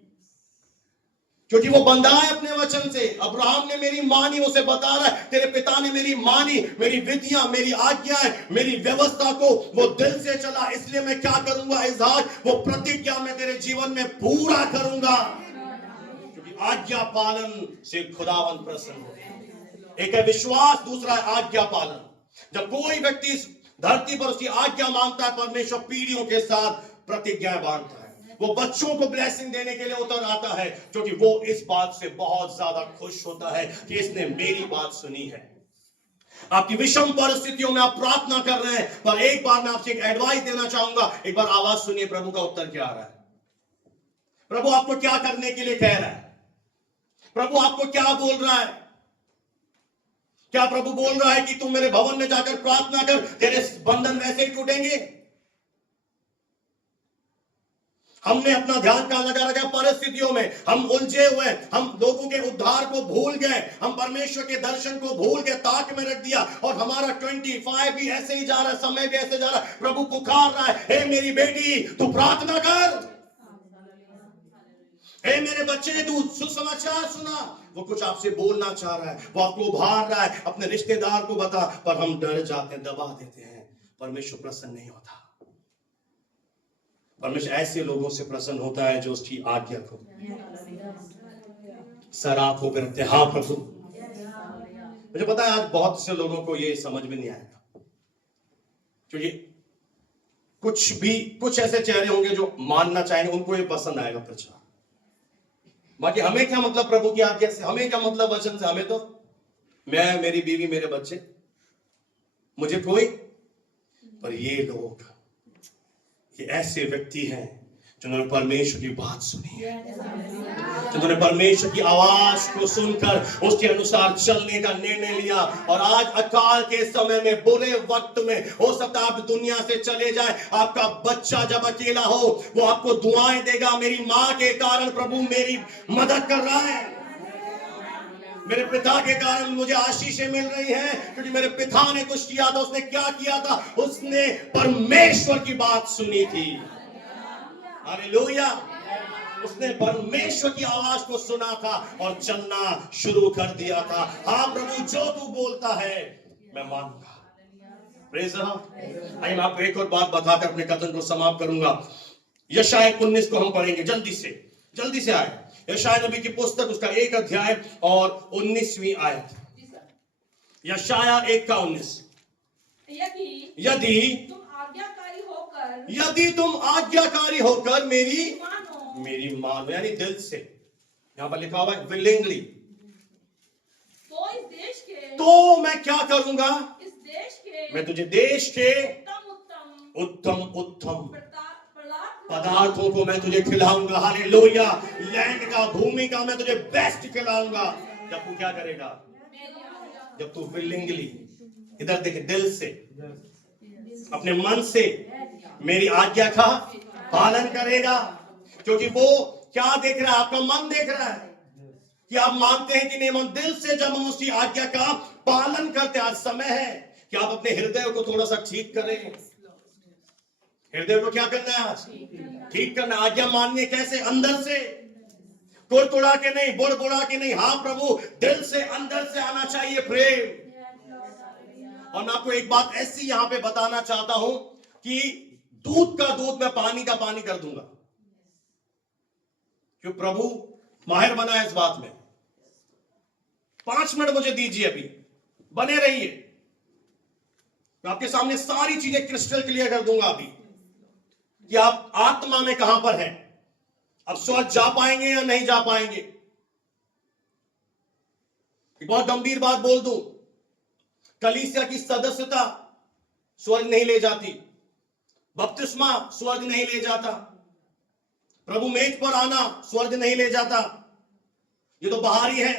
क्योंकि वो बंधा है अपने वचन से। अब्राहम ने मेरी मानी, उसे बता रहा है तेरे पिता ने मेरी मानी, मेरी विधियां, मेरी आज्ञाएं, मेरी व्यवस्था को वो दिल से चला, इसलिए मैं क्या करूंगा इसहाक, वो प्रतिज्ञा मैं तेरे जीवन में पूरा करूंगा, क्योंकि आज्ञा पालन से खुदावन प्रसन्न हो। एक है विश्वास, दूसरा है आज्ञा पालन। जब कोई व्यक्ति इस धरती पर उसकी आज्ञा मानता है, परमेश्वर पीढ़ियों के साथ प्रतिज्ञाएं बांधता है। वो बच्चों को ब्लेसिंग देने के लिए उतर आता है, क्योंकि वो इस बात से बहुत ज्यादा खुश होता है कि इसने मेरी बात सुनी है। आपकी विषम परिस्थितियों में आप प्रार्थना कर रहे हैं, पर एक बार मैं आपसे एक एडवाइस देना चाहूंगा। एक बार आवाज सुनिए, प्रभु का उत्तर क्या आ रहा है। प्रभु आपको क्या करने के लिए कह रहा है, प्रभु आपको क्या बोल रहा है। क्या प्रभु बोल रहा है कि तुम मेरे भवन में जाकर प्रार्थना कर, तेरे बंधन वैसे ही टूटेंगे? हमने अपना ध्यान कहां लगा रखा है? परिस्थितियों में हम उलझे हुए हैं, हम लोगों के उद्धार को भूल गए, हम परमेश्वर के दर्शन को भूल गए, ताक में रख दिया, और हमारा 25 भी ऐसे ही जा रहा है, समय भी ऐसे जा रहा है। प्रभु पुकार रहा है, हे मेरी बेटी तू प्रार्थना कर, हे मेरे बच्चे तू सुसमाचार सुना। वो कुछ आपसे बोलना चाह रहा है, वो आपको उभार रहा है, अपने रिश्तेदार को बता, पर हम डर जाते हैं, दबा देते हैं। परमेश्वर प्रसन्न नहीं होता। परमेश्वर ऐसे लोगों से प्रसन्न होता है जो उसकी आज्ञा को सर आंखों पे रखते हैं। हाँ प्रभु, मुझे पता है आज बहुत से लोगों को ये समझ में नहीं आएगा, क्योंकि कुछ ऐसे चेहरे होंगे जो मानना चाहेंगे, उनको ये पसंद आएगा प्रचार। बाकी हमें क्या मतलब प्रभु की आज्ञा से, हमें क्या मतलब वचन से? हमें तो मैं, मेरी बीवी, मेरे बच्चे, मुझे कोई। पर ये लोग, ये ऐसे व्यक्ति हैं जिन्होंने परमेश्वर की बात सुनी है, जिन्होंने परमेश्वर की आवाज को सुनकर उसके अनुसार चलने का निर्णय लिया। और आज अकाल के समय में, बुरे वक्त में, हो सकता है आप दुनिया से चले जाए, आपका बच्चा जब अकेला हो वो आपको दुआएं देगा, मेरी माँ के कारण प्रभु मेरी मदद कर रहा है, मेरे पिता के कारण मुझे आशीषें मिल रही हैं, क्योंकि मेरे पिता ने कुछ किया था। उसने क्या किया था? उसने परमेश्वर की बात सुनी थी। हालेलुया। उसने परमेश्वर की आवाज को सुना था और चलना शुरू कर दिया था। हाँ प्रभु, जो तू बोलता है मैं मानूंगा। Praise the Lord. आइए मैं आपको एक और बात बताकर अपने कथन को समाप्त करूंगा। यशायाह 19 को हम पढ़ेंगे, जल्दी से आए। यशायाह नबी की पुस्तक, उसका 1 अध्याय और 19वीं आयत। यशायाह 1 का 19। यदि तुम आज्ञाकारी होकर मेरी मानो, यानी दिल से, यहां पर लिखा हुआ है विलिंगली, तो मैं क्या करूंगा? इस देश के, मैं तुझे देश के उत्तम पदार्थों को मैं तुझे खिलाऊंगा। हालेलुया। लैंड का, भूमि का मैं तुझे बेस्ट खिलाऊंगा। जब तू क्या करेगा? जब तू विलिंगली, इधर देख, दिल से, अपने मन से मेरी आज्ञा का पालन करेगा। क्योंकि वो क्या देख रहा है? आपका मन देख रहा है कि आप मानते हैं कि नहीं। मन दिल से जब हम उसकी आज्ञा का पालन करते, आज समय है कि आप अपने हृदय को थोड़ा सा ठीक करें। हृदय को क्या करना है? आज ठीक करना। आज्ञा माननी कैसे? अंदर से, कुड़कुड़ा के नहीं, बुड़बुड़ा के नहीं। हाँ प्रभु, दिल से, अंदर से आना चाहिए प्रेम। और मैं आपको एक बात ऐसी यहां पे बताना चाहता हूं कि दूध का दूध मैं पानी का पानी कर दूंगा, क्यों? प्रभु माहिर बना है इस बात में। 5 मिनट मुझे दीजिए, अभी बने रहिए, मैं आपके सामने सारी चीजें क्रिस्टल क्लियर कर दूंगा अभी, कि आप आत्मा में कहां पर हैं। अब स्वर्ग जा पाएंगे या नहीं जा पाएंगे? एक बहुत गंभीर बात बोल दूं, कलीसिया की सदस्यता स्वर्ग नहीं ले जाती, बपतिस्मा स्वर्ग नहीं ले जाता, प्रभु मेज पर आना स्वर्ग नहीं ले जाता। ये तो बाहरी है।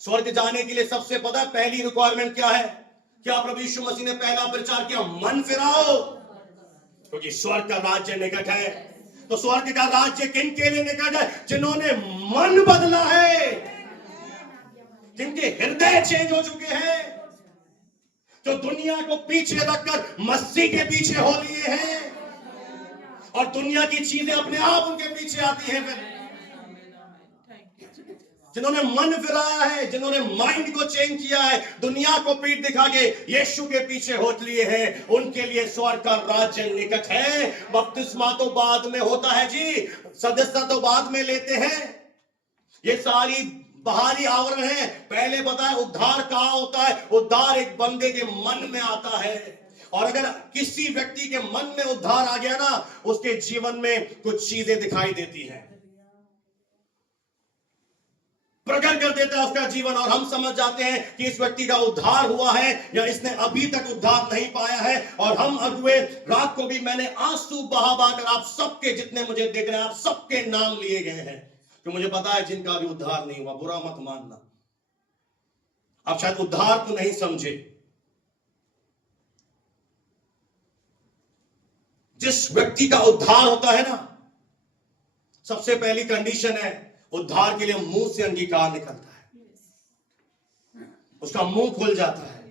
स्वर्ग जाने के लिए सबसे पता है पहली रिक्वायरमेंट क्या है? क्या प्रभु यीशु मसीह ने पहला प्रचार किया? मन फिराओ, क्योंकि स्वर्ग का राज्य निकट है। तो स्वर्ग का राज्य किन के लिए निकट है? जिन्होंने मन बदला है, जिनके हृदय चेंज हो चुके हैं, जो दुनिया को पीछे रखकर मसीह के पीछे हो लिए हैं, और दुनिया की चीजें अपने आप उनके पीछे आती हैं। फिर जिन्होंने मन फिराया है, जिन्होंने माइंड को चेंज किया है, दुनिया को पीठ दिखा के यीशु के पीछे हो लिए हैं, उनके लिए स्वर्ग का राज्य निकट है। बपतिस्मा तो बाद में होता है जी, सदस्यता तो बाद में लेते हैं। ये सारी बाहरी आवरण है। पहले बताया उद्धार कहाँ होता है? उद्धार एक बंदे के मन में आता है। और अगर किसी व्यक्ति के मन में उद्धार आ गया ना, उसके जीवन में कुछ चीजें दिखाई देती हैं, प्रकट कर देता है उसका जीवन, और हम समझ जाते हैं कि इस व्यक्ति का उद्धार हुआ है या इसने अभी तक उद्धार नहीं पाया है। और हम अगुए, रात को भी मैंने आंसू बहा बहाकर आप सबके, जितने मुझे देख रहे हैं, आप सबके नाम लिए गए हैं, कि मुझे पता है जिनका भी उद्धार नहीं हुआ। बुरा मत मानना, आप शायद उद्धार को नहीं समझे। जिस व्यक्ति का उद्धार होता है ना, सबसे पहली कंडीशन है, उद्धार के लिए मुंह से अंगीकार निकलता है, उसका मुंह खुल जाता है,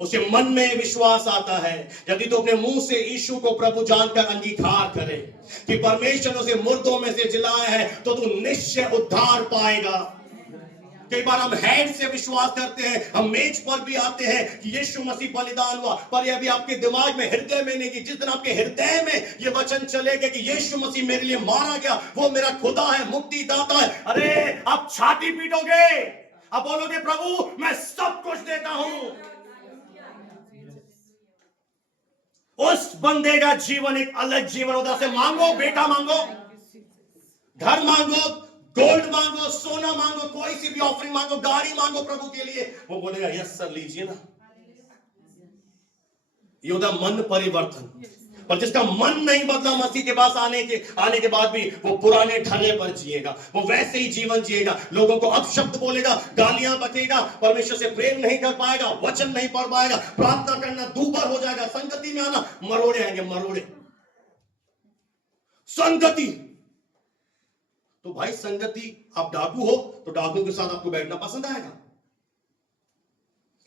उसके मन में विश्वास आता है। यदि तो अपने मुंह से यीशु को प्रभु जानकर अंगीकार करे कि परमेश्वर ने उसे मुर्दों में से जिलाया है, तो तू निश्चय उद्धार पाएगा। कई बार हम हेड से विश्वास करते हैं, हम मेज पर भी आते हैं कि यीशु मसीह बलिदान हुआ, पर यह भी आपके दिमाग में, हृदय में नहीं। कि जिस दिन आपके हृदय में ये वचन चलेगा कि यीशु मसीह मेरे लिए मारा गया, वो मेरा खुदा है, मुक्ति दाता है, अरे आप छाती पीटोगे, आप बोलोगे प्रभु मैं सब कुछ देता हूं। उस बंदे का जीवन एक अलग जीवन होता है। मांगो, बेटा मांगो, घर मांगो, गोल्ड मांगो, सोना मांगो, कोई सी भी ऑफरिंग मांगो, गाड़ी मांगो प्रभु के लिए, वो बोलेगा यस सर लीजिए ना। ये होता मन परिवर्तन। पर जिसका मन नहीं बदला मसीह के पास आने के बाद भी, वो पुराने ढंगे पर जिएगा, वो वैसे ही जीवन जिएगा, लोगों को अपशब्द बोलेगा, गालियां बकेगा, परमेश्वर से प्रेम नहीं कर पाएगा, वचन नहीं पढ़ पाएगा, प्रार्थना करना दूभर हो जाएगा, संगति में आना मरोड़े आएंगे, मरोड़े। संगति तो भाई, संगति, आप डाकू हो तो डाकू के साथ आपको बैठना पसंद आएगा।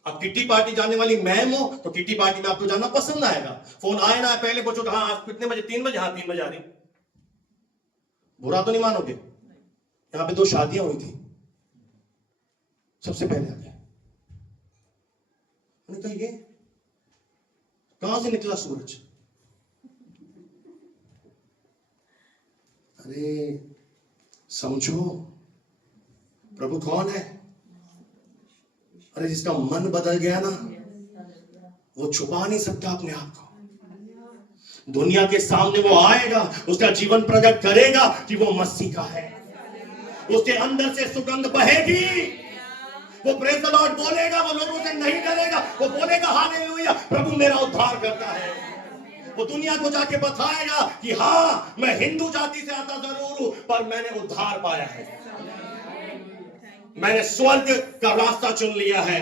आप किट्टी पार्टी जाने वाली मैम हो तो किट्टी पार्टी में आपको जाना पसंद आएगा। फोन आए ना पहले पूछो, हाँ आज कितने बजे? 3 बजे। हाँ 3 बजे आ रही। बुरा तो नहीं मानोगे? यहां पे 2 शादियां हुई थी, सबसे पहले आ गया। मैंने कहा ये कहां से निकला सूरज? अरे समझो प्रभु कौन है। अरे जिसका मन बदल गया ना, वो छुपा नहीं सकता अपने आप को। दुनिया के सामने वो आएगा, उसका जीवन प्रकट करेगा कि वो मसीह का है। उसके अंदर से सुगंध बहेगी, वो प्रेज़ द लॉर्ड बोलेगा, वो लोगों से नहीं डरेगा, वो बोलेगा हालेलुया प्रभु मेरा उद्धार करता है। वो दुनिया को जाके बताएगा कि हाँ मैं हिंदू जाति से आता जरूर हूं, पर मैंने उद्धार पाया है, मैंने स्वर्ग का रास्ता चुन लिया है।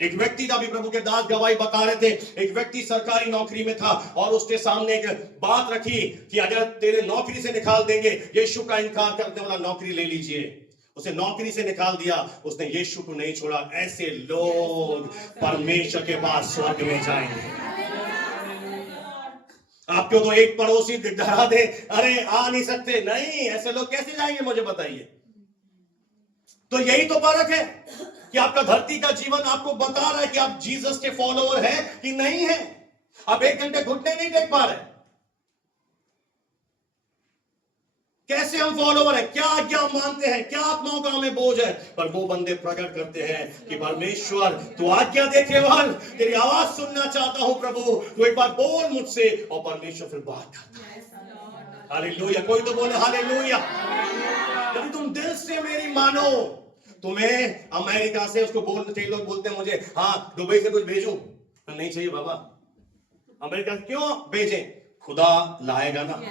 एक व्यक्ति का भी प्रभु के दास गवाही बता रहे थे। एक व्यक्ति सरकारी नौकरी में था और उसके सामने एक बात रखी कि अगर तेरे नौकरी से निकाल देंगे, यीशु का इनकार करने वाला नौकरी ले लीजिए। उसे नौकरी से निकाल दिया, उसने यीशु को नहीं छोड़ा। ऐसे लोग परमेश्वर के पास स्वर्ग में जाएंगे। आपको तो एक पड़ोसी डरा दे, अरे आ नहीं सकते, नहीं ऐसे लोग कैसे जाएंगे मुझे बताइए। तो यही तो फर्क है कि आपका धरती का जीवन आपको बता रहा है कि आप जीसस के फॉलोअर हैं कि नहीं है। आप 1 घंटे घुटने नहीं देख पा रहे, कैसे हम फॉलोअर हैं, क्या आज्ञा मानते हैं, क्या आत्माओं का हमें बोझ है। पर वो बंदे प्रकट करते हैं कि परमेश्वर तू आज्ञा दे केवल, तेरी आवाज सुनना चाहता हूं प्रभु, तू एक बार बोल मुझसे। और परमेश्वर फिर बात करता है। हालेलुया, कोई तो बोले हालेलुया। यदि तुम दिल से मेरी मानो, तुम्हें अमेरिका से उसको बोलते, लोग बोलते हैं मुझे हाँ दुबई से कुछ भेजूं, नहीं चाहिए बाबा। अमेरिका क्यों भेजें? खुदा लाएगा ना,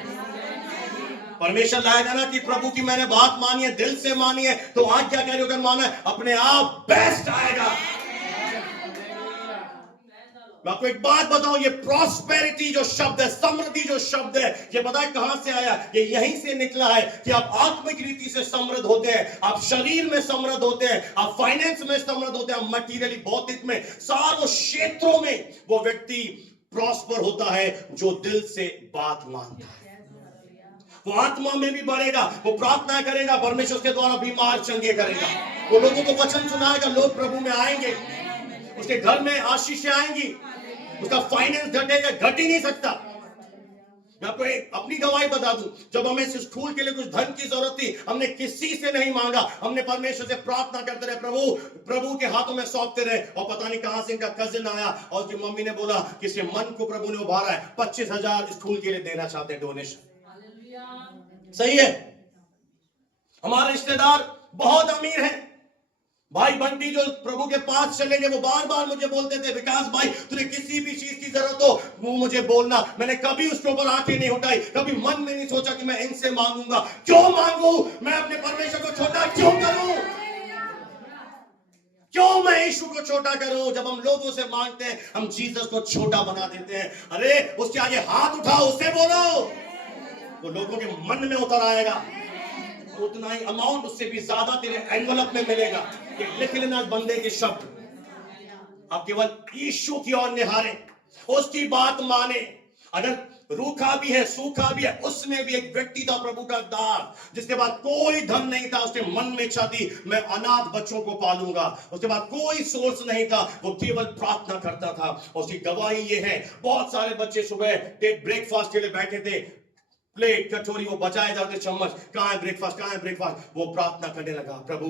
परमेश्वर लाएगा ना कि प्रभु की मैंने बात मानी है, दिल से मानी है, तो आज्ञा कह रही अगर माना है, अपने आप बेस्ट आएगा। मैं आपको एक बात बताऊं, ये प्रॉस्पेरिटी जो शब्द है, समृद्धि जो शब्द है, ये पता है कहां से आया? ये यहीं से निकला है कि आप आत्मिक रीति से समृद्ध होते हैं, आप शरीर में समृद्ध होते हैं, आप फाइनेंस में समृद्ध होते हैं, आप मटीरियली भौतिक में, सारों क्षेत्रों में वो व्यक्ति प्रॉस्पर होता है जो दिल से बात मानता है। वो आत्मा में भी बढ़ेगा, वो प्रार्थना करेगा, परमेश्वर के द्वारा बीमार चंगे करेगा, वो लोगों को वचन सुनाएगा, लोग प्रभु में आएंगे, उसके घर में आशीषें आएंगी, उसका फाइनेंस घटेगा, घट ही नहीं सकता। मैं आपको एक अपनी गवाही बता दूं, जब हमें इस स्कूल के लिए कुछ धन की जरूरत थी, हमने किसी से नहीं मांगा, हमने परमेश्वर से प्रार्थना करते रहे, प्रभु के हाथों में सौंपते रहे। और पता नहीं कहां से इनका कजिन आया और उसकी मम्मी ने बोला कि इसके मन को प्रभु ने उभारा है, 25,000 स्कूल के लिए देना चाहते हैं डोनेशन। सही है, हमारे रिश्तेदार बहुत अमीर हैं। भाई बंटी जो प्रभु के पास चले गए, वो बार बार मुझे बोलते थे विकास भाई तुझे किसी भी चीज की जरूरत हो वो मुझे बोलना। मैंने कभी उसके ऊपर आंखें नहीं उठाई, कभी मन में नहीं सोचा कि मैं इनसे मांगूंगा। क्यों मांगू? मैं अपने परमेश्वर को छोटा क्यों करूं? क्यों मैं यीशु को छोटा करूं? जब हम लोगों से मांगते हैं, हम जीसस को छोटा बना देते हैं। अरे उसके आगे हाथ उठाओ, उससे बोलो वो लोगों के मन में उतर आएगा, उतना ही अमाउंट उससे भी ज्यादा तेरे एनवलप में मिलेगा। कि लिख लेना बंदे के शब्द, आप केवल यीशु की ओर निहारें, उसकी बात माने। अगर रूखा भी है, सूखा भी है, उसमें भी एक व्यक्ति था प्रभु का दास, जिसके बाद कोई धन नहीं था। उसके मन में इच्छा थी मैं अनाथ बच्चों को पालूंगा। उसके बाद कोई सोर्स नहीं था, वो केवल प्रार्थना करता था। उसकी गवाही ये है, बहुत सारे बच्चे सुबह ब्रेकफास्ट के लिए बैठे थे, प्लेट कटोरी वो बचाए जाते, चम्मच, कहां है ब्रेकफास्ट, कहां है ब्रेकफास्ट। वो प्रार्थना करने लगा, प्रभु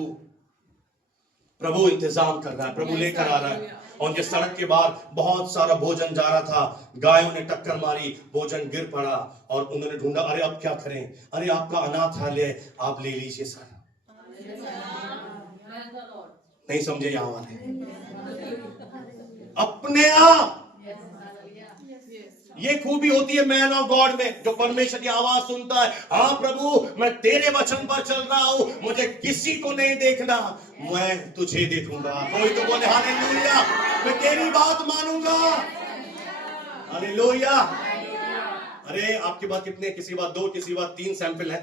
प्रभु इंतजाम कर रहा है, प्रभु लेकर आ रहा है। और ये सड़क के बाहर बहुत सारा भोजन जा रहा था, गायों ने टक्कर मारी, भोजन गिर पड़ा और उन्होंने ढूंढा, अरे अब क्या करें, अरे आपका अनाथालय है, आप ले लीजिए सर। नहीं समझे यहाँ वाले, अपने आप ये खूबी होती है मैन ऑफ गॉड में, जो परमेश्वर की आवाज सुनता है। हाँ प्रभु मैं तेरे वचन पर चल रहा हूं, मुझे किसी को नहीं देखना, मैं तुझे देखूंगा। कोई तो बोले हालेलुया, मैं तेरी बात मानूंगा। हालेलुया। अरे आपके पास कितने, किसी बात 2, किसी बात 3 सैंपल है।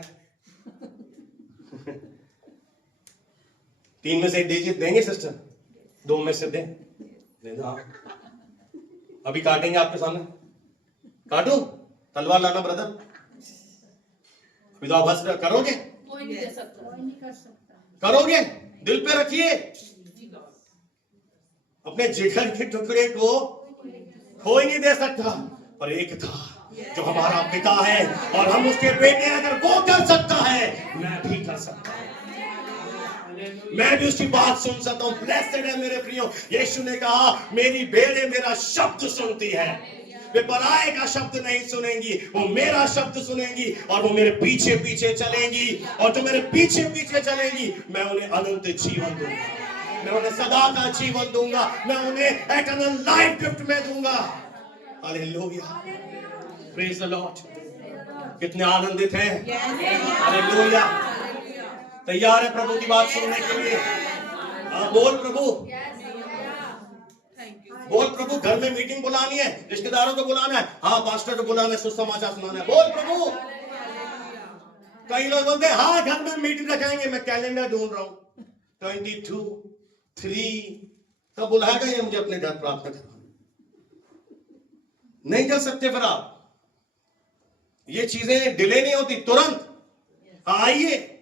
3 में से दीजिए, देंगे सिस्टर? 2 में से देना। अभी काटेंगे आपके सामने, काटू? तलवार लाना ब्रदर। अभी तो आप हंस रहे, करोगे? कोई नहीं दे सकता, कोई नहीं कर सकता। करोगे? दिल पे रखिए, अपने जिगर के टुकड़े को कोई नहीं दे सकता, पर एक था जो हमारा पिता है और हम उसके बेटे। अगर वो कर सकता है, मैं भी कर सकता हूं, मैं भी उसकी बात सुन सकता हूं। ब्लेस्ड है मेरे प्रियो, यीशु ने कहा मेरी भेड़ें मेरा शब्द सुनती है, वे पराये का शब्द नहीं सुनेंगी, वो मेरा शब्द सुनेंगी और वो मेरे पीछे पीछे चलेंगी। और जो मेरे पीछे पीछे चलेंगी, मैं उन्हें अनंत जीवन दूंगा, मैं उन्हें सदा का जीवन दूंगा, मैं उन्हें एटर्नल लाइफ गिफ्ट में दूंगा। Hallelujah, praise the Lord. कितने आनंदित हैं? हालेलुया। तैयार है प्रभु की बात सुनने के लिए? हाँ बोल प्रभु, बोल प्रभु। घर में मीटिंग बुलानी है, रिश्तेदारों को बुलाना है, हाँ पास्टर को बुलाना है, सुसमाचार सुनाना है, बोल प्रभु। कई लोग बोलते हैं हाँ घर में मीटिंग रखेंगे, मैं कैलेंडर ढूंढ रहा हूं, 22, 3 कब बुलाएगा ये मुझे अपने घर प्रार्थना करवाने? नहीं कर सकते फिर आप, ये चीजें डिले नहीं होती, तुरंत आइए।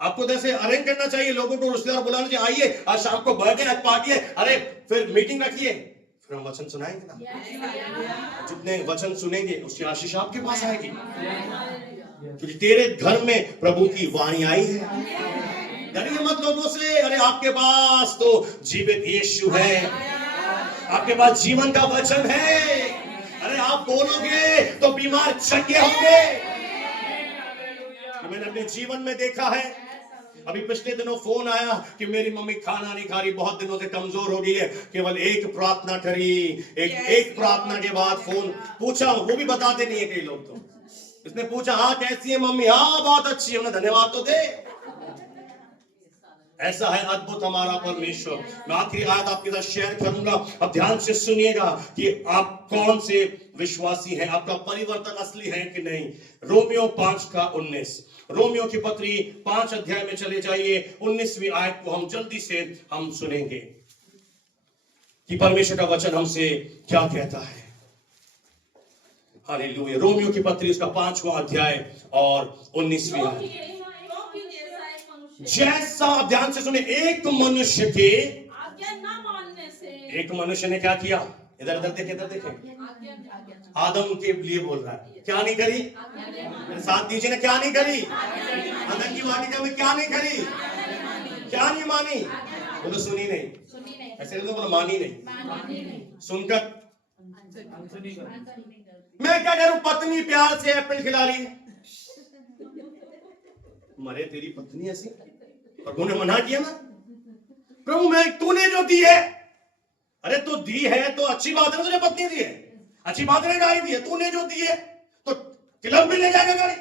आपको जैसे अरेंज करना चाहिए, लोगों को रिश्तेदार बुलाना चाहिए, आइए आज शाम को बर्थडे, आज पार्टी है, अरे फिर मीटिंग रखिए, फिर हम वचन सुनाएंगे ना। जितने वचन सुनेंगे उसकी आशीष आपके पास आएगी, क्योंकि तेरे घर में प्रभु की वाणी आई है। डरिए मत लोगों से, अरे आपके पास तो जीवित यीशु है, आपके पास जीवन का वचन है। अरे आप बोलोगे तो बीमार चंगे होंगे। मैंने अपने जीवन में देखा है, अभी पिछले दिनों फोन आया कि मेरी मम्मी खाना नहीं खा रही, बहुत दिनों से कमजोर हो गई है, केवल एक प्रार्थना करी, एक प्रार्थना के बाद फोन पूछा, वो भी बताते नहीं है कई लोग तो। इसने पूछा हाँ कैसी है मम्मी, हाँ बहुत अच्छी है, उन्हें धन्यवाद तो दे। ऐसा है अद्भुत हमारा परमेश्वर। मैं आखिरी आयत आपके साथ शेयर करूंगा, अब ध्यान से सुनिएगा कि आप कौन से विश्वासी हैं, आपका परिवर्तन असली है कि नहीं। रोमियो 5:19, रोमियो की पत्री 5 अध्याय में चले जाइए, 19वीं आयत को हम जल्दी से हम सुनेंगे कि परमेश्वर का वचन हमसे क्या कहता है। हालेलुया। रोमियो की पत्री उसका 5वां अध्याय और 19वीं आयत। जैसा, ध्यान से सुने, एक मनुष्य के आज्ञा न मानने से, एक मनुष्य ने क्या किया, इधर इधर देखे, इधर देखे, आदम के लिए बोल रहा है, क्या नहीं करी, मेरे साथ दीजिए ना, क्या नहीं करी, आदम की वाटिका में क्या नहीं करी, क्या नहीं मानी, बोलो सुनी नहीं, ऐसे तो बोलो मानी नहीं, सुनकर मैं क्या करूं, पत्नी प्यार से एप्पल खिला रही है, मरे तेरी पत्नी ऐसी, प्रभु ने मना किया ना, प्रभु मैं तूने जो दी है, अरे तो दी है तो अच्छी बात है, तुझे पत्नी दी है, अच्छी बात है, गाड़ी दी है, तूने जो दी है तो क्लब में ले जाएगा, गाड़ी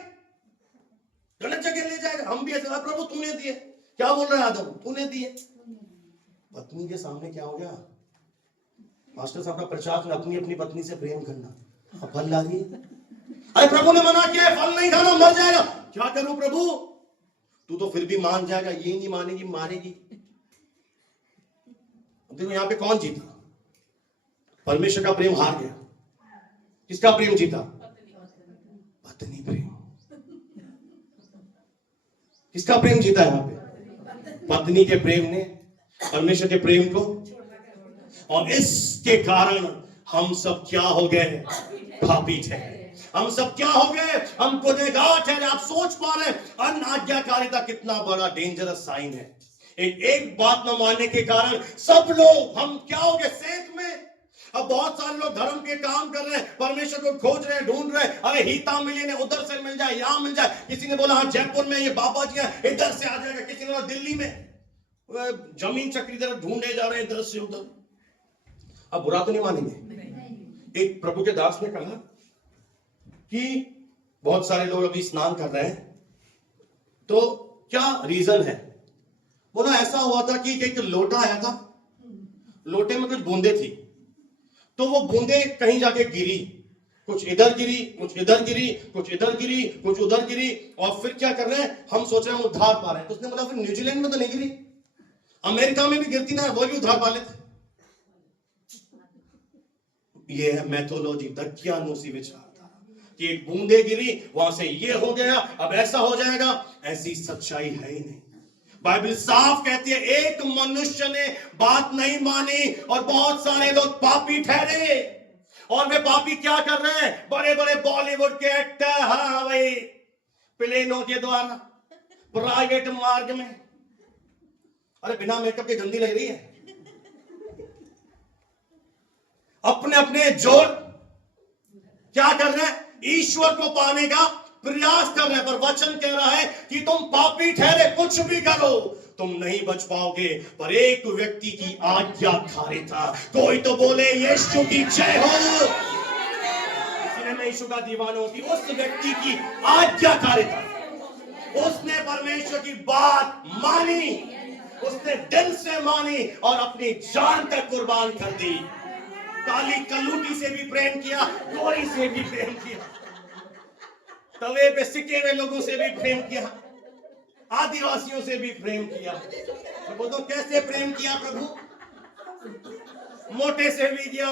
गलत जगह ले जाएगा, हम भी ऐसे, प्रभु तूने दी है, क्या बोल रहा है आदम, तूने दी है। पत्नी के सामने क्या हो गया, मास्टर साहब का प्रचार, अपनी अपनी पत्नी से प्रेम करना, अब फल ला रही है, अरे प्रभु ने मना किया है, फल नहीं खाना, मर जाएगा। क्या करूं प्रभु? तू तो फिर भी मान जाएगा। ये नहीं मानेगी, मारेगी। देखो यहां पे कौन जीता? परमेश्वर का प्रेम हार गया। किसका प्रेम जीता? पत्नी प्रेम। किसका प्रेम जीता यहां पे? पत्नी के प्रेम ने परमेश्वर के प्रेम को। और इसके कारण हम सब क्या हो गए? पापी ठहरे। हम सब क्या हो गए? हम गुनहगार ठहरे। आप सोच पा रहे हैं अनाज्ञाकारिता कितना बड़ा डेंजरस साइन है। एक बात न मानने के कारण सब लोग हम क्या हो गए? सेंत में। अब बहुत सारे लोग धर्म के काम कर रहे हैं, परमेश्वर को खोज रहे हैं, ढूंढ रहे हैं। अरे हिता मिली ने उधर से मिल जाए, यहां मिल जाए। किसी ने बोला हाँ जयपुर में ये बाबा जी हैं, इधर से आ जाएगा। किसी ने बोला दिल्ली में। जमीन चक्री तरह ढूंढे जा रहे हैं इधर से उधर। अब बुरा तो नहीं मानेंगे। एक प्रभु के दास ने कहा कि बहुत सारे लोग अभी स्नान कर रहे हैं, तो क्या रीजन है? बोला ऐसा हुआ था कि एक लोटा आया था, लोटे में कुछ बूंदे थी, तो वो बूंदे कहीं जाके गिरी। कुछ इधर गिरी, कुछ इधर गिरी, कुछ इधर गिरी, कुछ उधर गिरी। और फिर क्या कर रहे हैं? हम सोच रहे हैं हम उद्धार पा रहे हैं। तो उसने बोला फिर न्यूजीलैंड में तो नहीं गिरी, अमेरिका में भी गिरती ना, वो भी उद्धार पा लेते। ये है मैथोलॉजी, दज्ञानूसी विचारधारा कि एक बूंदे गिरी, वहां से ये हो गया, अब ऐसा हो जाएगा। ऐसी सच्चाई है ही नहीं। बाइबल साफ कहती है एक मनुष्य ने बात नहीं मानी और बहुत सारे लोग पापी ठहरे। और वे पापी क्या कर रहे हैं? बड़े बड़े बॉलीवुड के एक्टर, हाँ भाई, प्लेनों के द्वारा, प्राइवेट मार्ग में। अरे बिना मेकअप के गंदी लग रही है। अपने अपने जोर क्या कर रहे हैं? ईश्वर को पाने का प्रयास कर रहे हैं। पर वचन कह रहा है कि तुम पापी ठहरे, कुछ भी करो तुम नहीं बच पाओगे। पर एक व्यक्ति की आज्ञाकारिता, कोई तो बोले यीशु की जय हो। इसलिए मैं यीशु का दीवाना हूं कि उस व्यक्ति की आज्ञाकारिता, उसने परमेश्वर की बात मानी, उसने दिल से मानी और अपनी जान तक कुर्बान कर दी। काली कलूटी से भी प्रेम किया, गोरी से भी प्रेम किया, तवे पे सिके हुए लोगों से भी प्रेम किया, आदिवासियों से भी प्रेम किया। प्रभु तो कैसे प्रेम किया प्रभु? मोटे से भी किया।